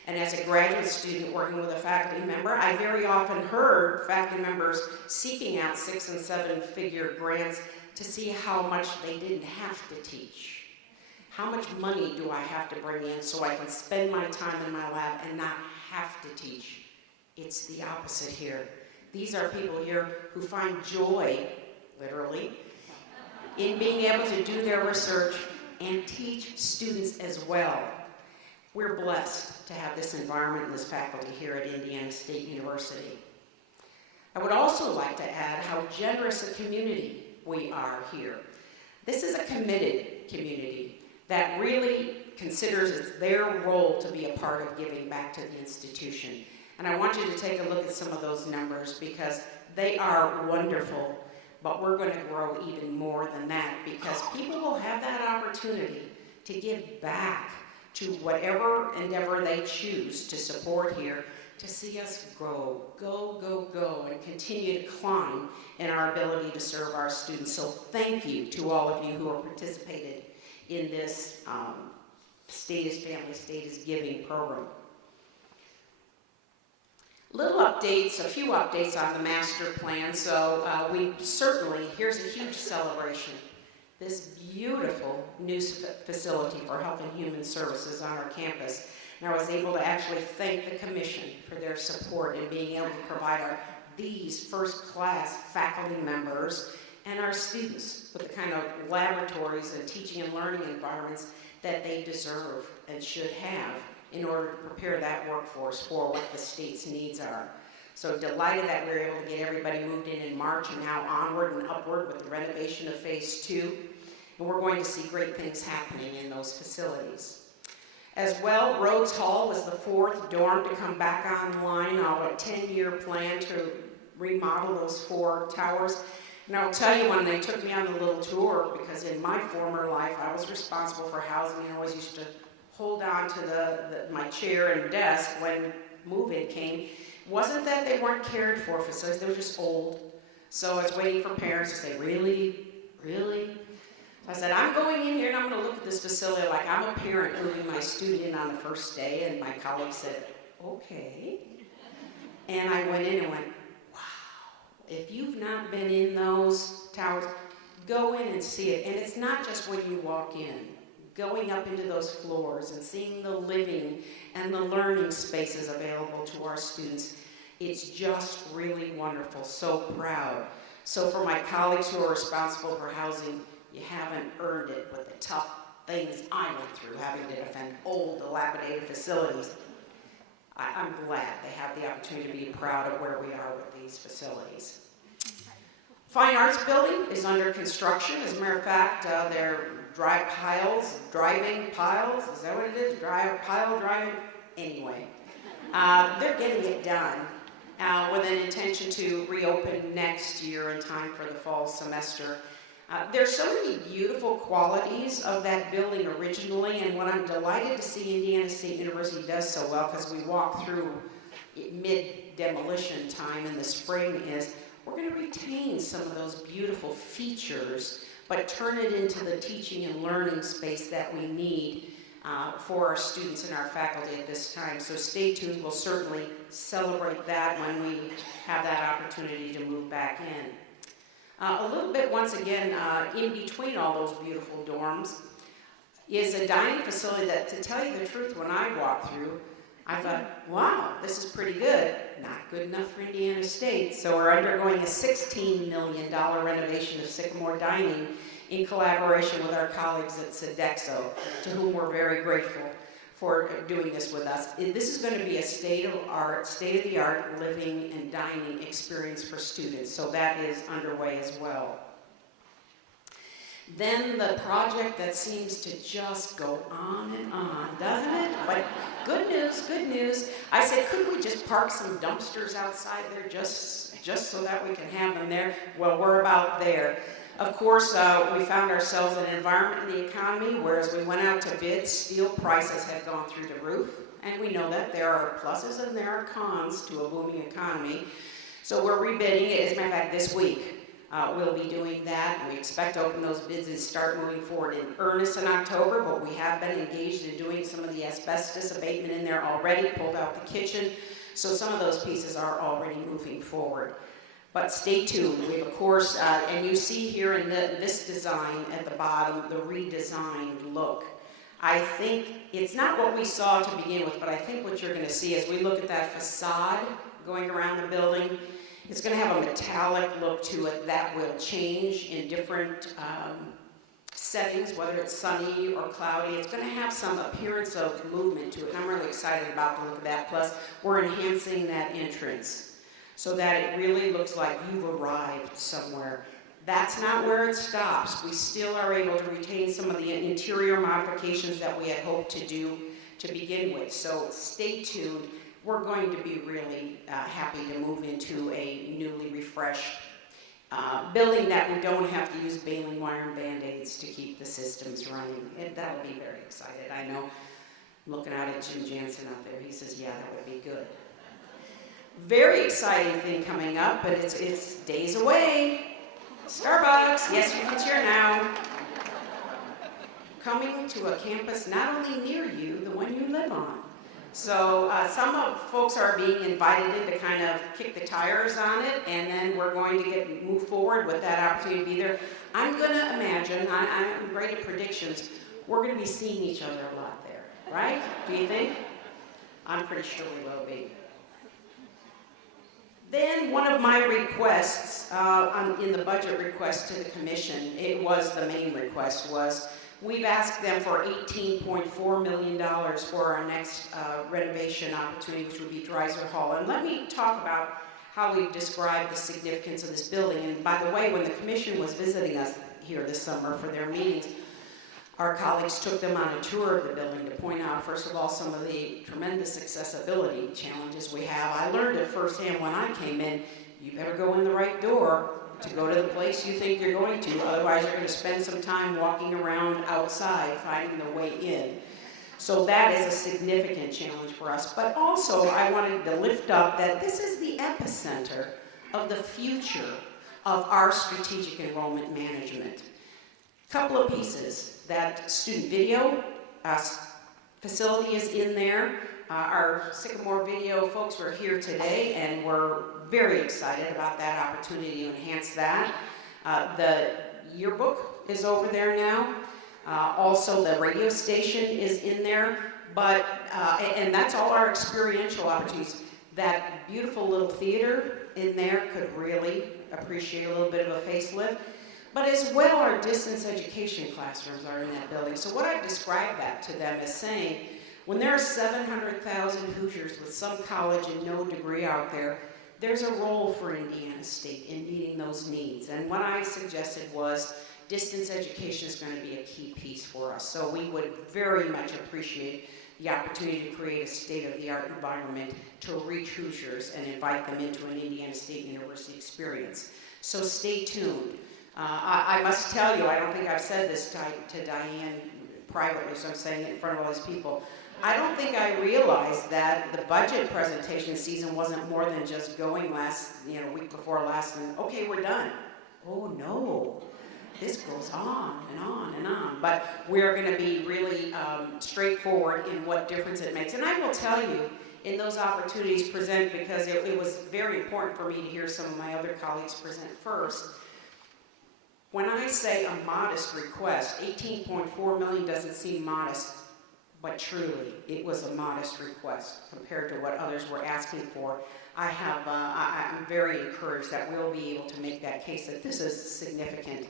And as a graduate student working with a faculty member, I very often heard faculty members seeking out 6- and 7-figure grants to see how much they didn't have to teach. How much money do I have to bring in so I can spend my time in my lab and not have to teach? It's the opposite here. These are people here who find joy, literally, in being able to do their research and teach students as well. We're blessed to have this environment and this faculty here at Indiana State University. I would also like to add how generous a community we are here. This is a committed community that really considers it's their role to be a part of giving back to the institution. And I want you to take a look at some of those numbers because they are wonderful, but we're going to grow even more than that because people will have that opportunity to give back to whatever endeavor they choose to support here to see us grow, go, and continue to climb in our ability to serve our students. So thank you to all of you who have participated in this State is Family, State is Giving program. Little updates, a few updates on the master plan. So here's a huge celebration. This beautiful new facility for Health and Human Services on our campus. And I was able to actually thank the commission for their support in being able to provide these first-class faculty members and our students with the kind of laboratories and teaching and learning environments that they deserve and should have in order to prepare that workforce for what the state's needs are. So delighted that we were able to get everybody moved in March and now onward and upward with the renovation of Phase 2. And we're going to see great things happening in those facilities. As well, Rhoads Hall was the 4th dorm to come back online on a 10-year plan to remodel those 4 towers. And I'll tell you, when they took me on the little tour, because in my former life I was responsible for housing and always used to hold on to my chair and desk when move-in came, wasn't that they weren't cared for facilities, they were just old. So I was waiting for parents to say, really? I said, I'm going in here and I'm going to look at this facility like I'm a parent moving my student in on the first day. And my colleague said, okay. And I went in and went, wow. If you've not been in those towers, go in and see it. And it's not just when you walk in. Going up into those floors and seeing the living and the learning spaces available to our students, it's just really wonderful. So proud. So for my colleagues who are responsible for housing, you haven't earned it with the tough things I went through having to defend old, dilapidated facilities. I'm glad they have the opportunity to be proud of where we are with these facilities. Fine Arts Building is under construction. As a matter of fact, they're driving piles, is that what it is? Driving? Anyway, they're getting it done with an intention to reopen next year in time for the fall semester. There's so many beautiful qualities of that building originally, and what I'm delighted to see Indiana State University does so well, because we walk through mid-demolition time in the spring, is we're going to retain some of those beautiful features, but turn it into the teaching and learning space that we need for our students and our faculty at this time. So stay tuned. We'll certainly celebrate that when we have that opportunity to move back in. A little bit, once again, in between all those beautiful dorms is a dining facility that, to tell you the truth, when I walked through, I thought, wow, this is pretty good. Not good enough for Indiana State. So we're undergoing a $16 million renovation of Sycamore Dining in collaboration with our colleagues at Sodexo, to whom we're very grateful for doing this with us. This is going to be a state-of-the-art living and dining experience for students, so that is underway as well. Then the project that seems to just go on and on, doesn't it? But good news. I said, couldn't we just park some dumpsters outside there just just so that we can have them there. Well, we're about there. Of course, we found ourselves in an environment in the economy where as we went out to bid, steel prices had gone through the roof. And we know that there are pluses and there are cons to a booming economy. So we're rebidding it. As a matter of fact, this week we'll be doing that. And we expect to open those bids and start moving forward in earnest in October. But we have been engaged in doing some of the asbestos abatement in there already, pulled out the kitchen. So some of those pieces are already moving forward. But stay tuned. We have, of course, and you see here in this design at the bottom, the redesigned look. I think it's not what we saw to begin with, but I think what you're going to see as we look at that facade going around the building, it's going to have a metallic look to it that will change in different settings, whether it's sunny or cloudy. It's going to have some appearance of movement to it, and I'm really excited about the look of that. Plus, we're enhancing that entrance so that it really looks like you've arrived somewhere. That's not where it stops. We still are able to retain some of the interior modifications that we had hoped to do to begin with. So stay tuned. We're going to be really happy to move into a newly refreshed building that we don't have to use baling wire and Band-Aids to keep the systems running. That'll be very excited. I know, I'm looking out at Jim Jansen out there. He says, yeah, that would be good. Very exciting thing coming up, but it's days away. Starbucks, yes, you can cheer now. Coming to a campus not only near you, the one you live on. So some of folks are being invited in to kind of kick the tires on it, and then we're going to move forward with that opportunity to be there. I'm going to imagine, I'm great at predictions, we're going to be seeing each other a lot there, right? Do you think? I'm pretty sure we will be. Then one of my requests in the budget request to the commission, it was the main request, was we've asked them for $18.4 million for our next renovation opportunity, which would be Dreiser Hall. And let me talk about how we've described the significance of this building. And by the way, when the commission was visiting us here this summer for their meetings, our colleagues took them on a tour of the building to point out, first of all, some of the tremendous accessibility challenges we have. I learned it firsthand when I came in. You better go in the right door to go to the place you think you're going to. Otherwise, you're going to spend some time walking around outside finding the way in. So that is a significant challenge for us. But also, I wanted to lift up that this is the epicenter of the future of our strategic enrollment management. Couple of pieces. That student video facility is in there. Our Sycamore video folks were here today, and we're very excited about that opportunity to enhance that. The yearbook is over there now. Also, the radio station is in there, but and that's all our experiential opportunities. That beautiful little theater in there could really appreciate a little bit of a facelift. But as well, our distance education classrooms are in that building. So what I've described that to them as saying, when there are 700,000 Hoosiers with some college and no degree out there, there's a role for Indiana State in meeting those needs. And what I suggested was distance education is going to be a key piece for us. So we would very much appreciate the opportunity to create a state-of-the-art environment to reach Hoosiers and invite them into an Indiana State University experience. So stay tuned. I must tell you, I don't think I've said this to Diane privately, so I'm saying it in front of all these people. I don't think I realized that the budget presentation season wasn't more than just going week before last, and okay, we're done. Oh no, this goes on and on and on. But we're going to be really straightforward in what difference it makes. And I will tell you, in those opportunities present, because it was very important for me to hear some of my other colleagues present first. When I say a modest request, $18.4 million doesn't seem modest, but truly, it was a modest request compared to what others were asking for. I'm very encouraged that we'll be able to make that case that this is significant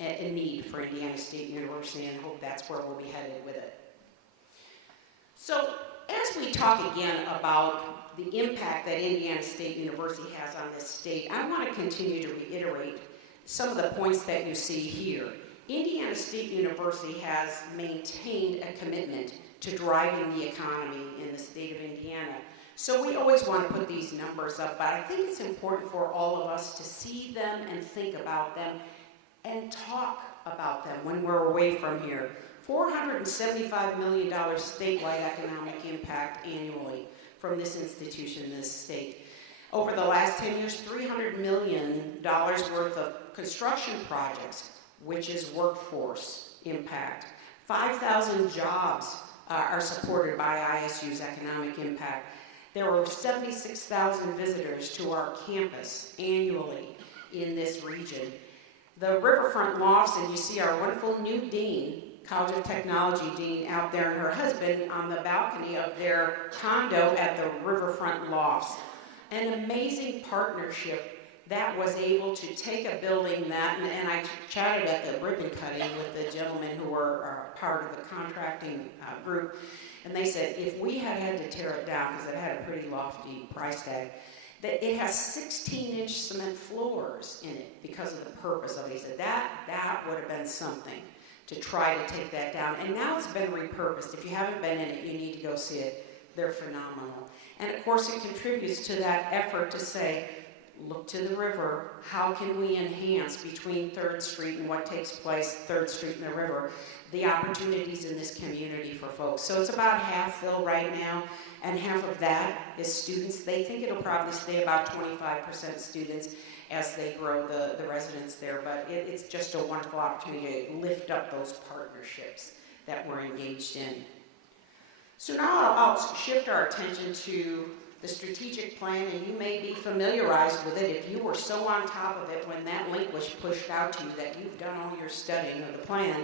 in need for Indiana State University, and hope that's where we'll be headed with it. So, as we talk again about the impact that Indiana State University has on this state, I want to continue to reiterate some of the points that you see here. Indiana State University has maintained a commitment to driving the economy in the state of Indiana. So we always want to put these numbers up, but I think it's important for all of us to see them and think about them and talk about them when we're away from here. $475 million statewide economic impact annually from this institution, this state. Over the last 10 years, $300 million worth of construction projects, which is workforce impact. 5,000 jobs are supported by ISU's economic impact. There were 76,000 visitors to our campus annually in this region. The riverfront lofts, and you see our wonderful new dean, College of Technology dean, out there, and her husband on the balcony of their condo at the riverfront lofts. An amazing partnership that was able to take a building that, and I chatted at the ribbon cutting with the gentlemen who were part of the contracting group, and they said if we had to tear it down, because it had a pretty lofty price tag, that it has 16-inch cement floors in it because of the purpose of it. He said that would have been something to try to take that down. And now it's been repurposed. If you haven't been in it, you need to go see it. They're phenomenal. And of course, it contributes to that effort to say, look to the river. How can we enhance between 3rd Street and what takes place 3rd Street and the river, the opportunities in this community for folks? So it's about half filled right now, and half of that is students. They think it'll probably stay about 25% students as they grow the residents there, but it's just a wonderful opportunity to lift up those partnerships that we're engaged in. So now I'll shift our attention to the strategic plan, and you may be familiarized with it if you were so on top of it when that link was pushed out to you that you've done all your studying of the plan.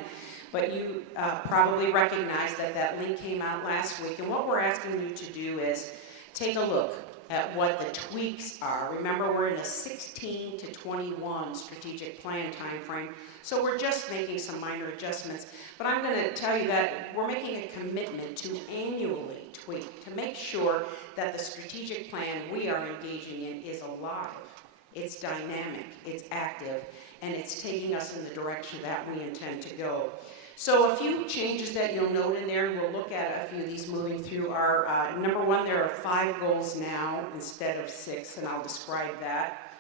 But you probably recognize that that link came out last week, and what we're asking you to do is take a look at what the tweaks are. Remember, we're in a 16 to 21 strategic plan time frame, so we're just making some minor adjustments. But I'm going to tell you that we're making a commitment to annually tweak to make sure that the strategic plan we are engaging in is alive, it's dynamic, it's active, and it's taking us in the direction that we intend to go. So a few changes that you'll note in there, and we'll look at a few of these moving through, are number one, there are 5 goals now instead of 6, and I'll describe that.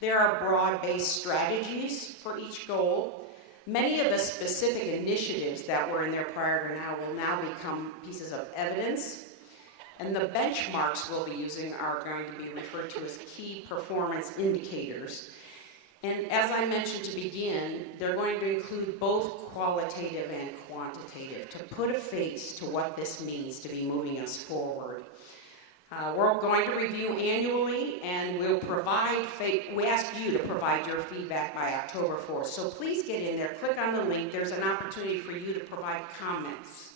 There are broad-based strategies for each goal. Many of the specific initiatives that were in there prior to now will now become pieces of evidence, and the benchmarks we'll be using are going to be referred to as key performance indicators. And as I mentioned to begin, they're going to include both qualitative and quantitative to put a face to what this means to be moving us forward. We're going to review annually, and we'll provide, we ask you to provide your feedback by October 4th. So please get in there, click on the link. There's an opportunity for you to provide comments.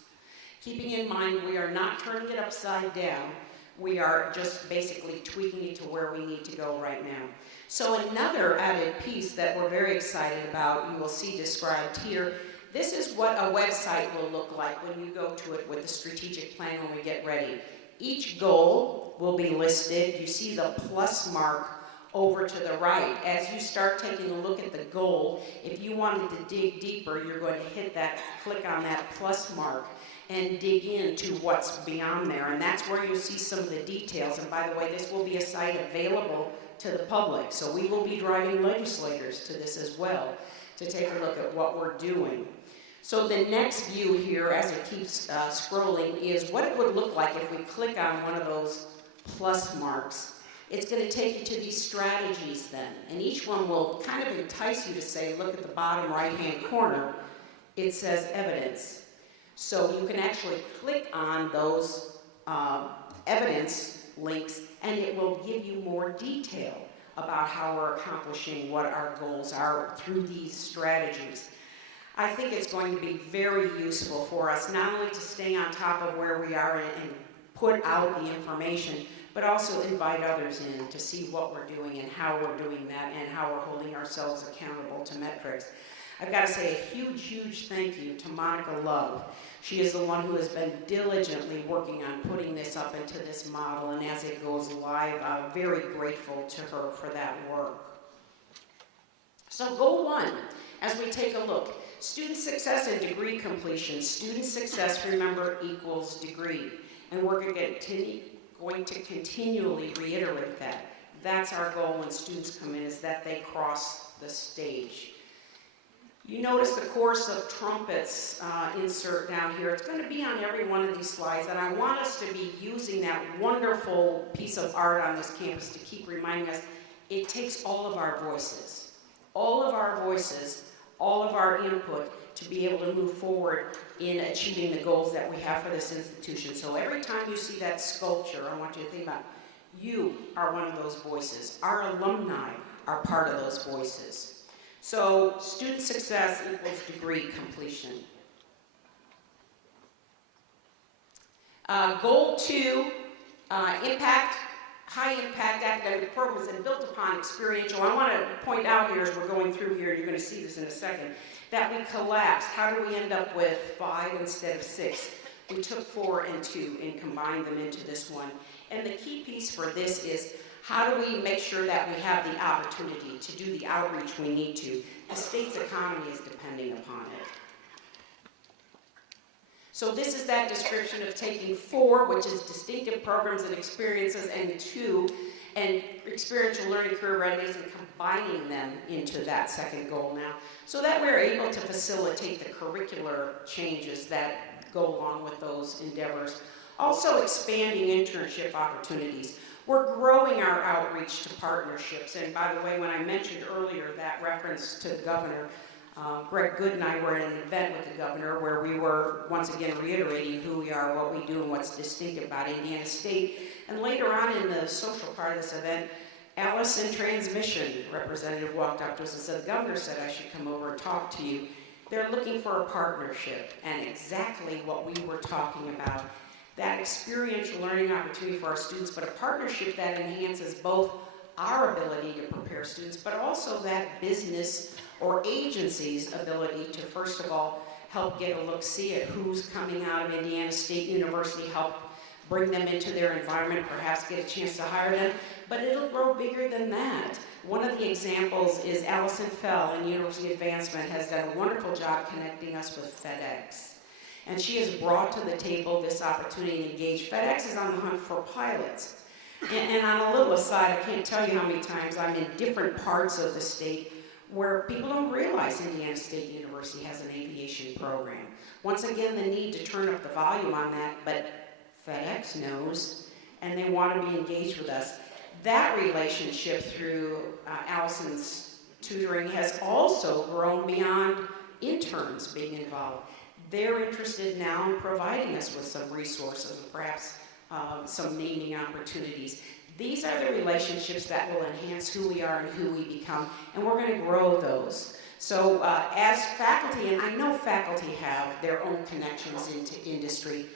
Keeping in mind, we are not turning it upside down. We are just basically tweaking it to where we need to go right now. So another added piece that we're very excited about, you will see described here. This is what a website will look like when you go to it with the strategic plan when we get ready. Each goal will be listed. You see the plus mark over to the right. As you start taking a look at the goal, if you wanted to dig deeper, you're going to hit that, click on that plus mark and dig into what's beyond there. And that's where you'll see some of the details. And by the way, this will be a site available to the public. So we will be driving legislators to this as well to take a look at what we're doing. So the next view here, as it keeps scrolling, is what it would look like if we click on one of those plus marks. It's going to take you to these strategies then. And each one will kind of entice you to say, look at the bottom right-hand corner. It says evidence. So you can actually click on those evidence links, and it will give you more detail about how we're accomplishing what our goals are through these strategies. I think it's going to be very useful for us, not only to stay on top of where we are and put out the information, but also invite others in to see what we're doing and how we're doing that and how we're holding ourselves accountable to metrics. I've got to say a huge, huge thank you to Monica Love. She is the one who has been diligently working on putting this up into this model, and as it goes live, I'm very grateful to her for that work. So goal 1, as we take a look, student success and degree completion. Student success, remember, equals degree. And we're going to going to continually reiterate that. That's our goal when students come in, is that they cross the stage. You notice the chorus of trumpets insert down here. It's going to be on every one of these slides, and I want us to be using that wonderful piece of art on this campus to keep reminding us it takes all of our voices, all of our input to be able to move forward in achieving the goals that we have for this institution. So every time you see that sculpture, I want you to think about, you are one of those voices. Our alumni are part of those voices. So student success equals degree completion. Goal 2, high impact academic programs and built upon experiential. I want to point out here as we're going through here, you're going to see this in a second, that we collapsed. How do we end up with 5 instead of 6? We took 4 and 2 and combined them into this one. And the key piece for this is, how do we make sure that we have the opportunity to do the outreach we need to? The state's economy is depending upon it. So this is that description of taking 4, which is distinctive programs and experiences, and 2, and experiential learning, career readiness, and combining them into that second goal now, so that we're able to facilitate the curricular changes that go along with those endeavors. Also expanding internship opportunities. We're growing our outreach to partnerships, and by the way, when I mentioned earlier that reference to the governor, Greg Good and I were at an event with the governor where we were once again reiterating who we are, what we do, and what's distinctive about Indiana State. And later on in the social part of this event, Alice in Transmission representative walked up to us and said, the governor said I should come over and talk to you. They're looking for a partnership, and exactly what we were talking about. That experiential learning opportunity for our students, but a partnership that enhances both our ability to prepare students, but also that business or agency's ability to, first of all, help get a look-see at who's coming out of Indiana State University, help bring them into their environment, perhaps get a chance to hire them, but it'll grow bigger than that. One of the examples is Allison Fell in University Advancement has done a wonderful job connecting us with FedEx. And she has brought to the table this opportunity to engage. FedEx is on the hunt for pilots. And on a little aside, I can't tell you how many times I'm in different parts of the state where people don't realize Indiana State University has an aviation program. Once again, the need to turn up the volume on that, but FedEx knows, and they want to be engaged with us. That relationship through Allison's tutoring has also grown beyond interns being involved. They're interested now in providing us with some resources and perhaps some naming opportunities. These are the relationships that will enhance who we are and who we become, and we're going to grow those. So as faculty, and I know faculty have their own connections into industry,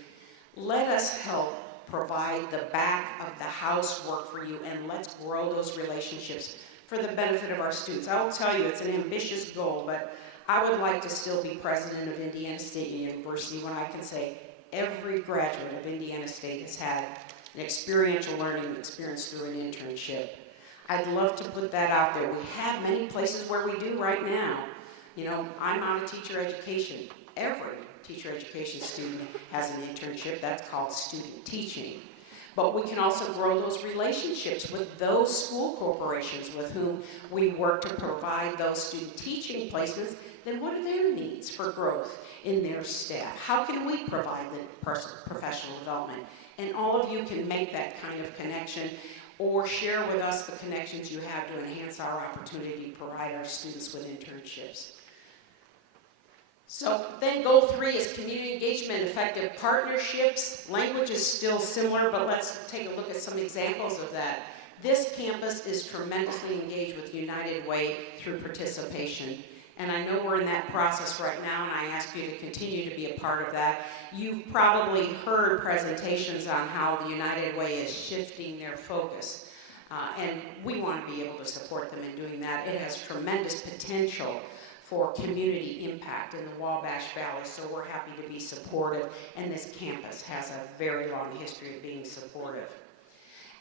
let us help provide the back of the house work for you, and let's grow those relationships for the benefit of our students. I will tell you, it's an ambitious goal, but I would like to still be president of Indiana State University when I can say every graduate of Indiana State has had an experiential learning experience through an internship. I'd love to put that out there. We have many places where we do right now. You know, I'm out of teacher education. Every teacher education student has an internship. That's called student teaching. But we can also grow those relationships with those school corporations with whom we work to provide those student teaching placements. Then what are their needs for growth in their staff? How can we provide the professional development? And all of you can make that kind of connection or share with us the connections you have to enhance our opportunity to provide our students with internships. So then goal 3 is community engagement, effective partnerships. Language is still similar, but let's take a look at some examples of that. This campus is tremendously engaged with United Way through participation. And I know we're in that process right now, and I ask you to continue to be a part of that. You've probably heard presentations on how the United Way is shifting their focus. And we want to be able to support them in doing that. It has tremendous potential for community impact in the Wabash Valley, so we're happy to be supportive, and this campus has a very long history of being supportive.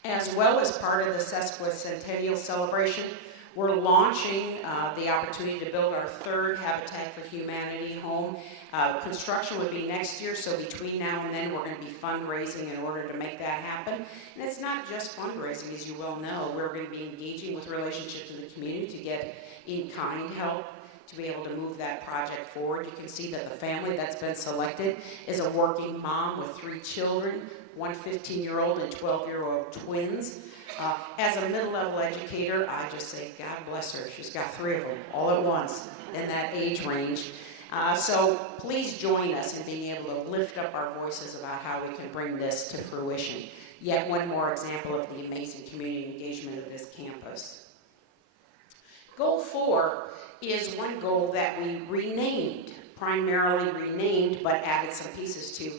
As well as part of the sesquicentennial celebration, We're launching the opportunity to build our third Habitat for Humanity home. Construction would be next year, so between now and then we're going to be fundraising in order to make that happen. And it's not just fundraising, as you well know. We're going to be engaging with relationships in the community to get in-kind help to be able to move that project forward. You can see that the family that's been selected is a working mom with 3 children, one 15-year-old and 12-year-old twins. As a middle-level educator, I just say, God bless her. She's got 3 of them all at once in that age range. So please join us in being able to lift up our voices about how we can bring this to fruition. Yet one more example of the amazing community engagement of this campus. Goal 4 is one goal that we renamed, primarily renamed, but added some pieces to.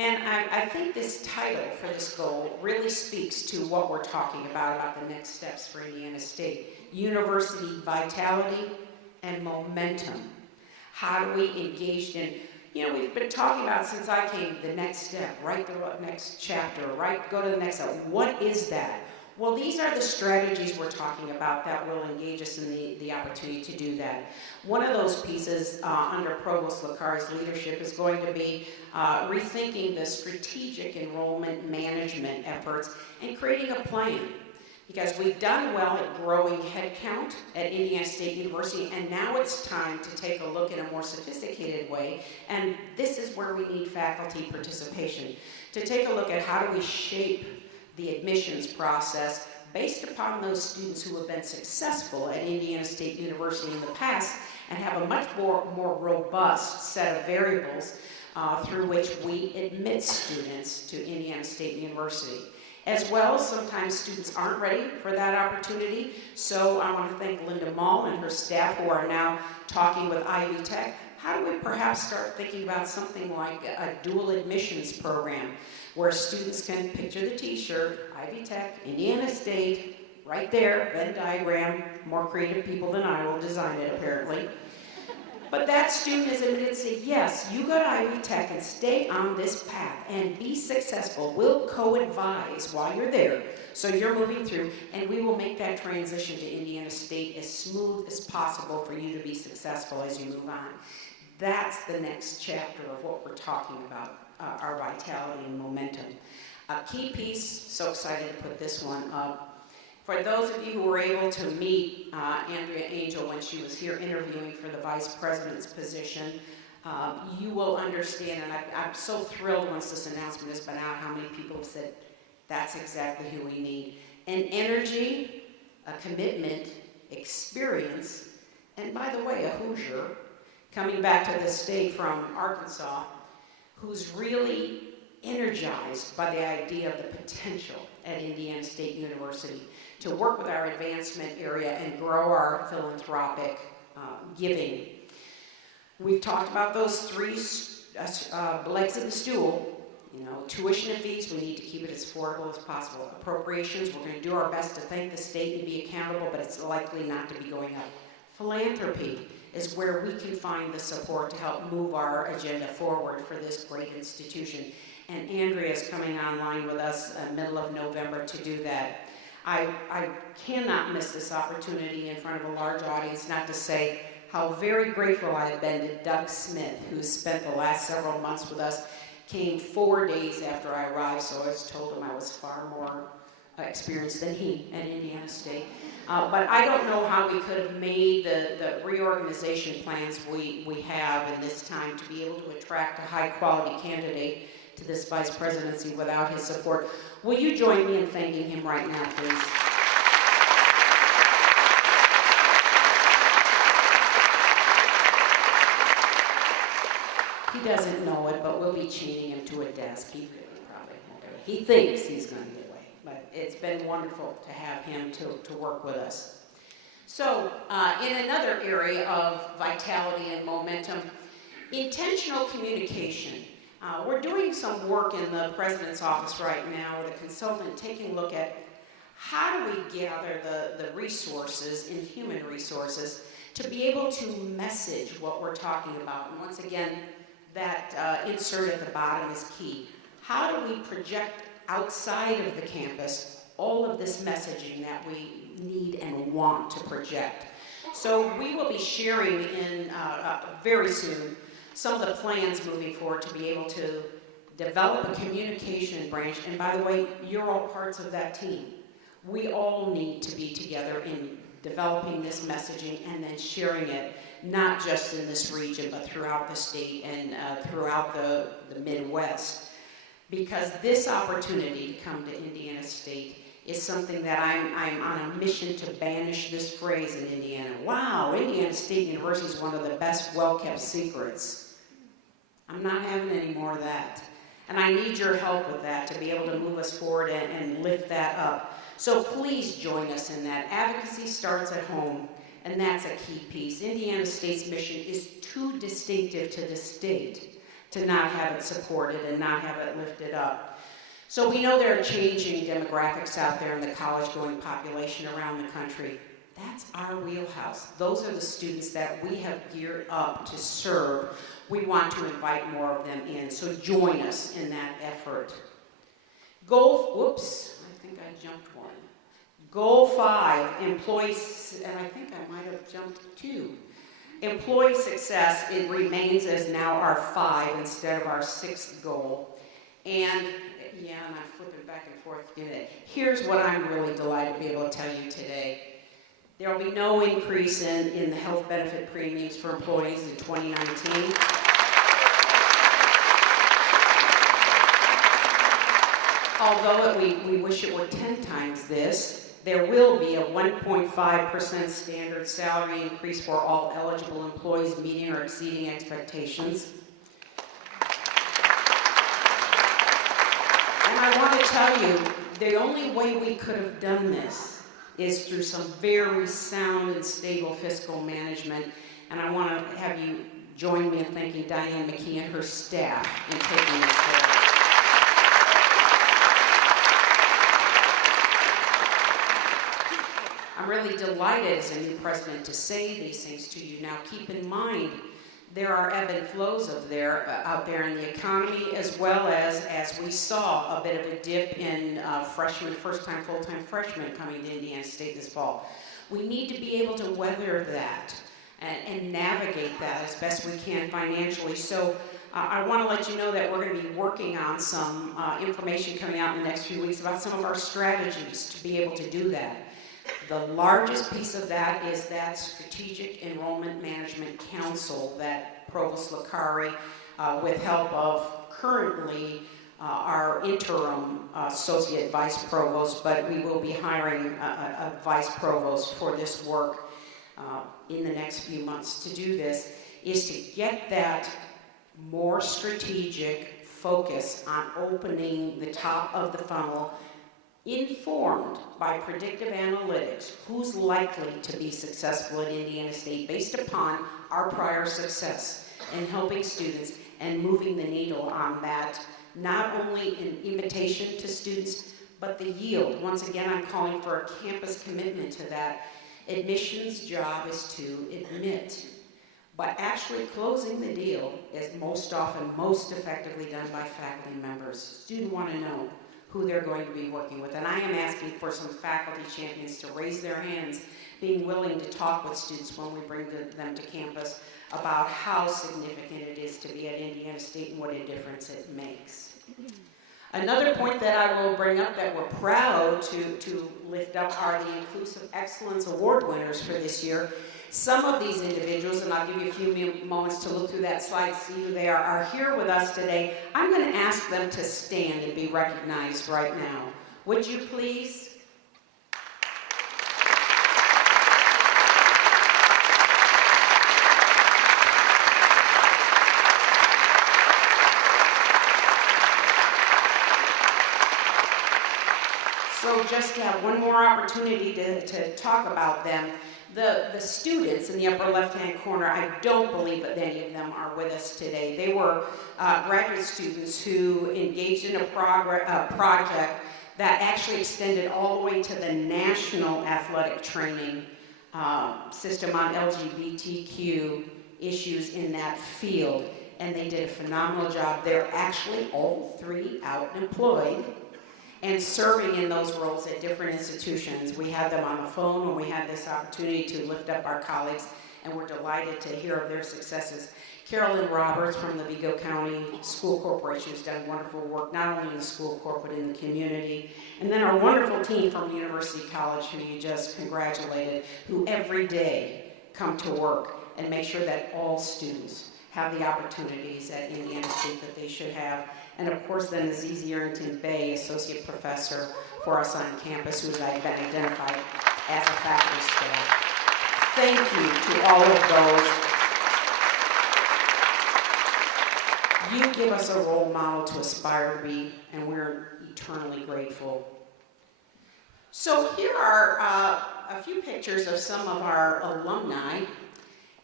And I think this title for this goal really speaks to what we're talking about the next steps for Indiana State. University vitality and momentum. How do we engage in, we've been talking about since I came, the next step, write the next chapter, go to the next step. What is that? Well, these are the strategies we're talking about that will engage us in the opportunity to do that. One of those pieces under Provost LaCar's leadership is going to be rethinking the strategic enrollment management efforts and creating a plan. Because we've done well at growing headcount at Indiana State University, and now it's time to take a look in a more sophisticated way, and this is where we need faculty participation, to take a look at how do we shape the admissions process based upon those students who have been successful at Indiana State University in the past and have a much more robust set of variables through which we admit students to Indiana State University. As well, sometimes students aren't ready for that opportunity, so I want to thank Linda Mall and her staff who are now talking with Ivy Tech. How do we perhaps start thinking about something like a dual admissions program where students can picture the t-shirt, Ivy Tech, Indiana State, right there, Venn diagram, more creative people than I will design it apparently. But that student is admitted to say, yes, you go to Ivy Tech and stay on this path and be successful. We'll co-advise while you're there, so you're moving through, and we will make that transition to Indiana State as smooth as possible for you to be successful as you move on. That's the next chapter of what we're talking about, our vitality and momentum. A key piece, so excited to put this one up. For those of you who were able to meet Andrea Angel when she was here interviewing for the vice president's position, you will understand, and I'm so thrilled once this announcement has been out, how many people have said, that's exactly who we need. An energy, a commitment, experience, and by the way, a Hoosier, coming back to the state from Arkansas, who's really energized by the idea of the potential at Indiana State University to work with our advancement area and grow our philanthropic giving. We've talked about those 3 legs of the stool. Tuition and fees, we need to keep it as affordable as possible. Appropriations, we're going to do our best to thank the state and be accountable, but it's likely not to be going up. Philanthropy is where we can find the support to help move our agenda forward for this great institution. And Andrea is coming online with us middle of November to do that. I cannot miss this opportunity in front of a large audience, not to say how very grateful I have been to Doug Smith, who's spent the last several months with us, came 4 days after I arrived, so I was told him I was far more experienced than he at Indiana State. But I don't know how we could have made the reorganization plans we have in this time to be able to attract a high-quality candidate to this vice presidency without his support. Will you join me in thanking him right now, please? He doesn't know it, but we'll be chaining him to a desk. He really probably won't. He thinks he's going to get away, but it's been wonderful to have him to work with us. So, in another area of vitality and momentum, intentional communication. We're doing some work in the president's office right now with a consultant taking a look at how do we gather the resources in human resources to be able to message what we're talking about. And once again, that insert at the bottom is key. How do we project outside of the campus all of this messaging that we need and want to project. So we will be sharing in very soon some of the plans moving forward to be able to develop a communication branch. And by the way, you're all parts of that team. We all need to be together in developing this messaging and then sharing it, not just in this region, but throughout the state and throughout the Midwest. Because this opportunity to come to Indiana State is something that I'm on a mission to banish this phrase in Indiana. Wow, Indiana State University is one of the best well-kept secrets. I'm not having any more of that. And I need your help with that to be able to move us forward and lift that up. So please join us in that. Advocacy starts at home, and that's a key piece. Indiana State's mission is too distinctive to the state to not have it supported and not have it lifted up. So we know there are changing demographics out there in the college-going population around the country. That's our wheelhouse. Those are the students that we have geared up to serve. We want to invite more of them in, so join us in that effort. Whoops, I think I jumped one. Goal 5, employees, and I think I might have jumped 2. Employee success, it remains as now our 5 instead of our 6th goal. And yeah, and I'm flipping back and forth. Here's what I'm really delighted to be able to tell you today. There will be no increase in the health benefit premiums for employees in 2019. Although we wish it were 10 times this, there will be a 1.5% standard salary increase for all eligible employees meeting or exceeding expectations. And I want to tell you, the only way we could have done this is through some very sound and stable fiscal management. And I want to have you join me in thanking Diane McKee and her staff in taking this forward. I'm really delighted as a new president to say these things to you. Now keep in mind, there are ebb and flows out there in the economy, as well as we saw a bit of a dip in first-time, full-time freshmen coming to Indiana State this fall. We need to be able to weather that and navigate that as best we can financially. So I want to let you know that we're going to be working on some information coming out in the next few weeks about some of our strategies to be able to do that. The largest piece of that is that Strategic Enrollment Management Council that Provost Licari, with help of currently our interim Associate Vice Provost, but we will be hiring a Vice Provost for this work in the next few months to do this, is to get that more strategic focus on opening the top of the funnel, informed by predictive analytics, who's likely to be successful at Indiana State based upon our prior success in helping students and moving the needle on that, not only in invitation to students, but the yield. Once again, I'm calling for a campus commitment to that. Admission's job is to admit, but actually closing the deal is most often most effectively done by faculty members. Students want to know who they're going to be working with. And I am asking for some faculty champions to raise their hands, being willing to talk with students when we bring them to campus about how significant it is to be at Indiana State and what a difference it makes. Another point that I will bring up that we're proud to lift up are the Inclusive Excellence Award winners for this year. Some of these individuals, and I'll give you a few moments to look through that slide, see who they are here with us today. I'm going to ask them to stand and be recognized right now. Would you please? So just to have one more opportunity to talk about them. The students in the upper left-hand corner, I don't believe that any of them are with us today. They were graduate students who engaged in a project that actually extended all the way to the national athletic training system on LGBTQ issues in that field. And they did a phenomenal job. They're actually all 3 out and employed. and serving in those roles at different institutions. We had them on the phone when we had this opportunity to lift up our colleagues, and we're delighted to hear of their successes. Carolyn Roberts from the Vigo County School Corporation has done wonderful work, not only in the school corps, but in the community. And then our wonderful team from University College, who you just congratulated, who every day come to work and make sure that all students have the opportunities at Indiana State that they should have. And of course, then Azizi Arrington Bay, Associate Professor for us on campus, who has been identified as a faculty staff. Thank you to all of those. You give us a role model to aspire to be, and we're eternally grateful. So here are a few pictures of some of our alumni.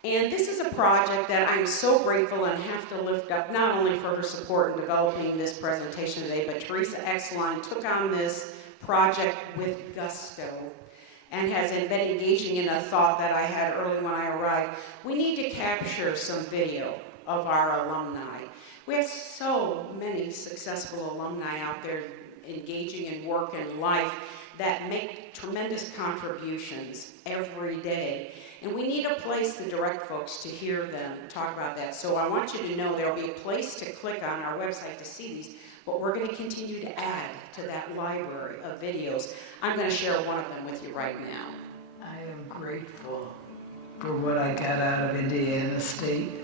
And this is a project that I'm so grateful and have to lift up, not only for her support in developing this presentation today, but Teresa Exelon took on this project with gusto and has been engaging in a thought that I had early when I arrived. We need to capture some video of our alumni. We have so many successful alumni out there engaging in work and life that make tremendous contributions every day. And we need a place to direct folks to hear them talk about that. So I want you to know there will be a place to click on our website to see these, but we're going to continue to add to that library of videos. I'm going to share one of them with you right now. I am grateful for what I got out of Indiana State.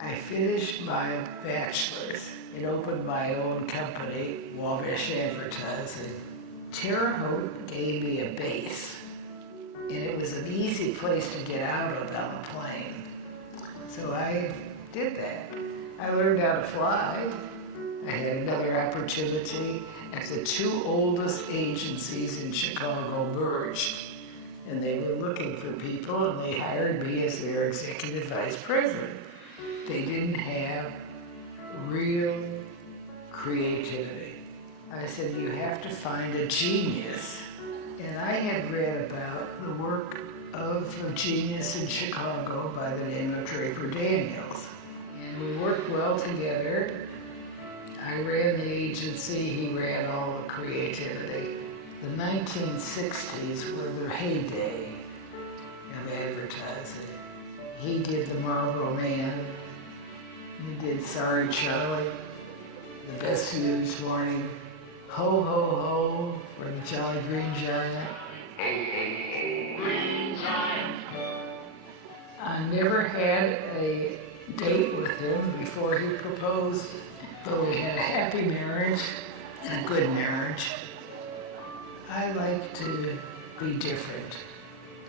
I finished my bachelor's and opened my own company, Wabash Advertising. Terre Haute gave me a base, and it was an easy place to get out of on a plane. So I did that. I learned how to fly. I had another opportunity as the two oldest agencies in Chicago merged, and they were looking for people, and they hired me as their executive vice president. They didn't have real creativity. I said, you have to find a genius. And I had read about the work of a genius in Chicago by the name of Draper Daniels. And we worked well together. I ran the agency, he ran all the creativity. The 1960s were the heyday of advertising. He did The Marlboro Man. He did Sorry Charlie, The Best News Morning, Ho Ho Ho for the Jolly Green Giant. Ho Ho Ho, Green Giant. I never had a date with him before he proposed, but we had a happy marriage and a good marriage. I like to be different.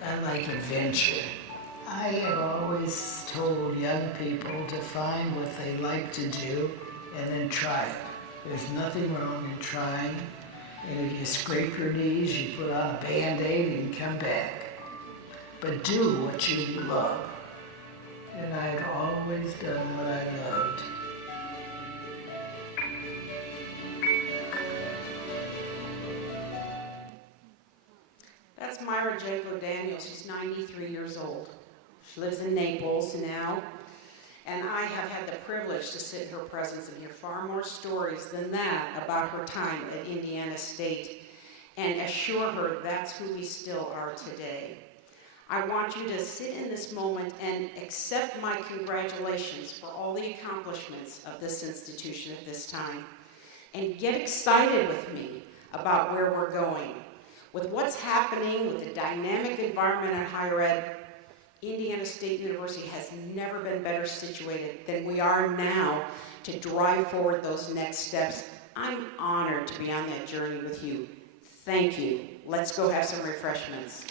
I like adventure. I have always told young people to find what they like to do and then try it. There's nothing wrong in trying. And if you scrape your knees, you put on a Band-Aid and come back. But do what you love. And I've always done what I loved. That's Myra Janko Daniels. She's 93 years old. She lives in Naples now, and I have had the privilege to sit in her presence and hear far more stories than that about her time at Indiana State and assure her that's who we still are today. I want you to sit in this moment and accept my congratulations for all the accomplishments of this institution at this time, and get excited with me about where we're going. With what's happening with the dynamic environment in higher ed, Indiana State University has never been better situated than we are now to drive forward those next steps. I'm honored to be on that journey with you. Thank you. Let's go have some refreshments.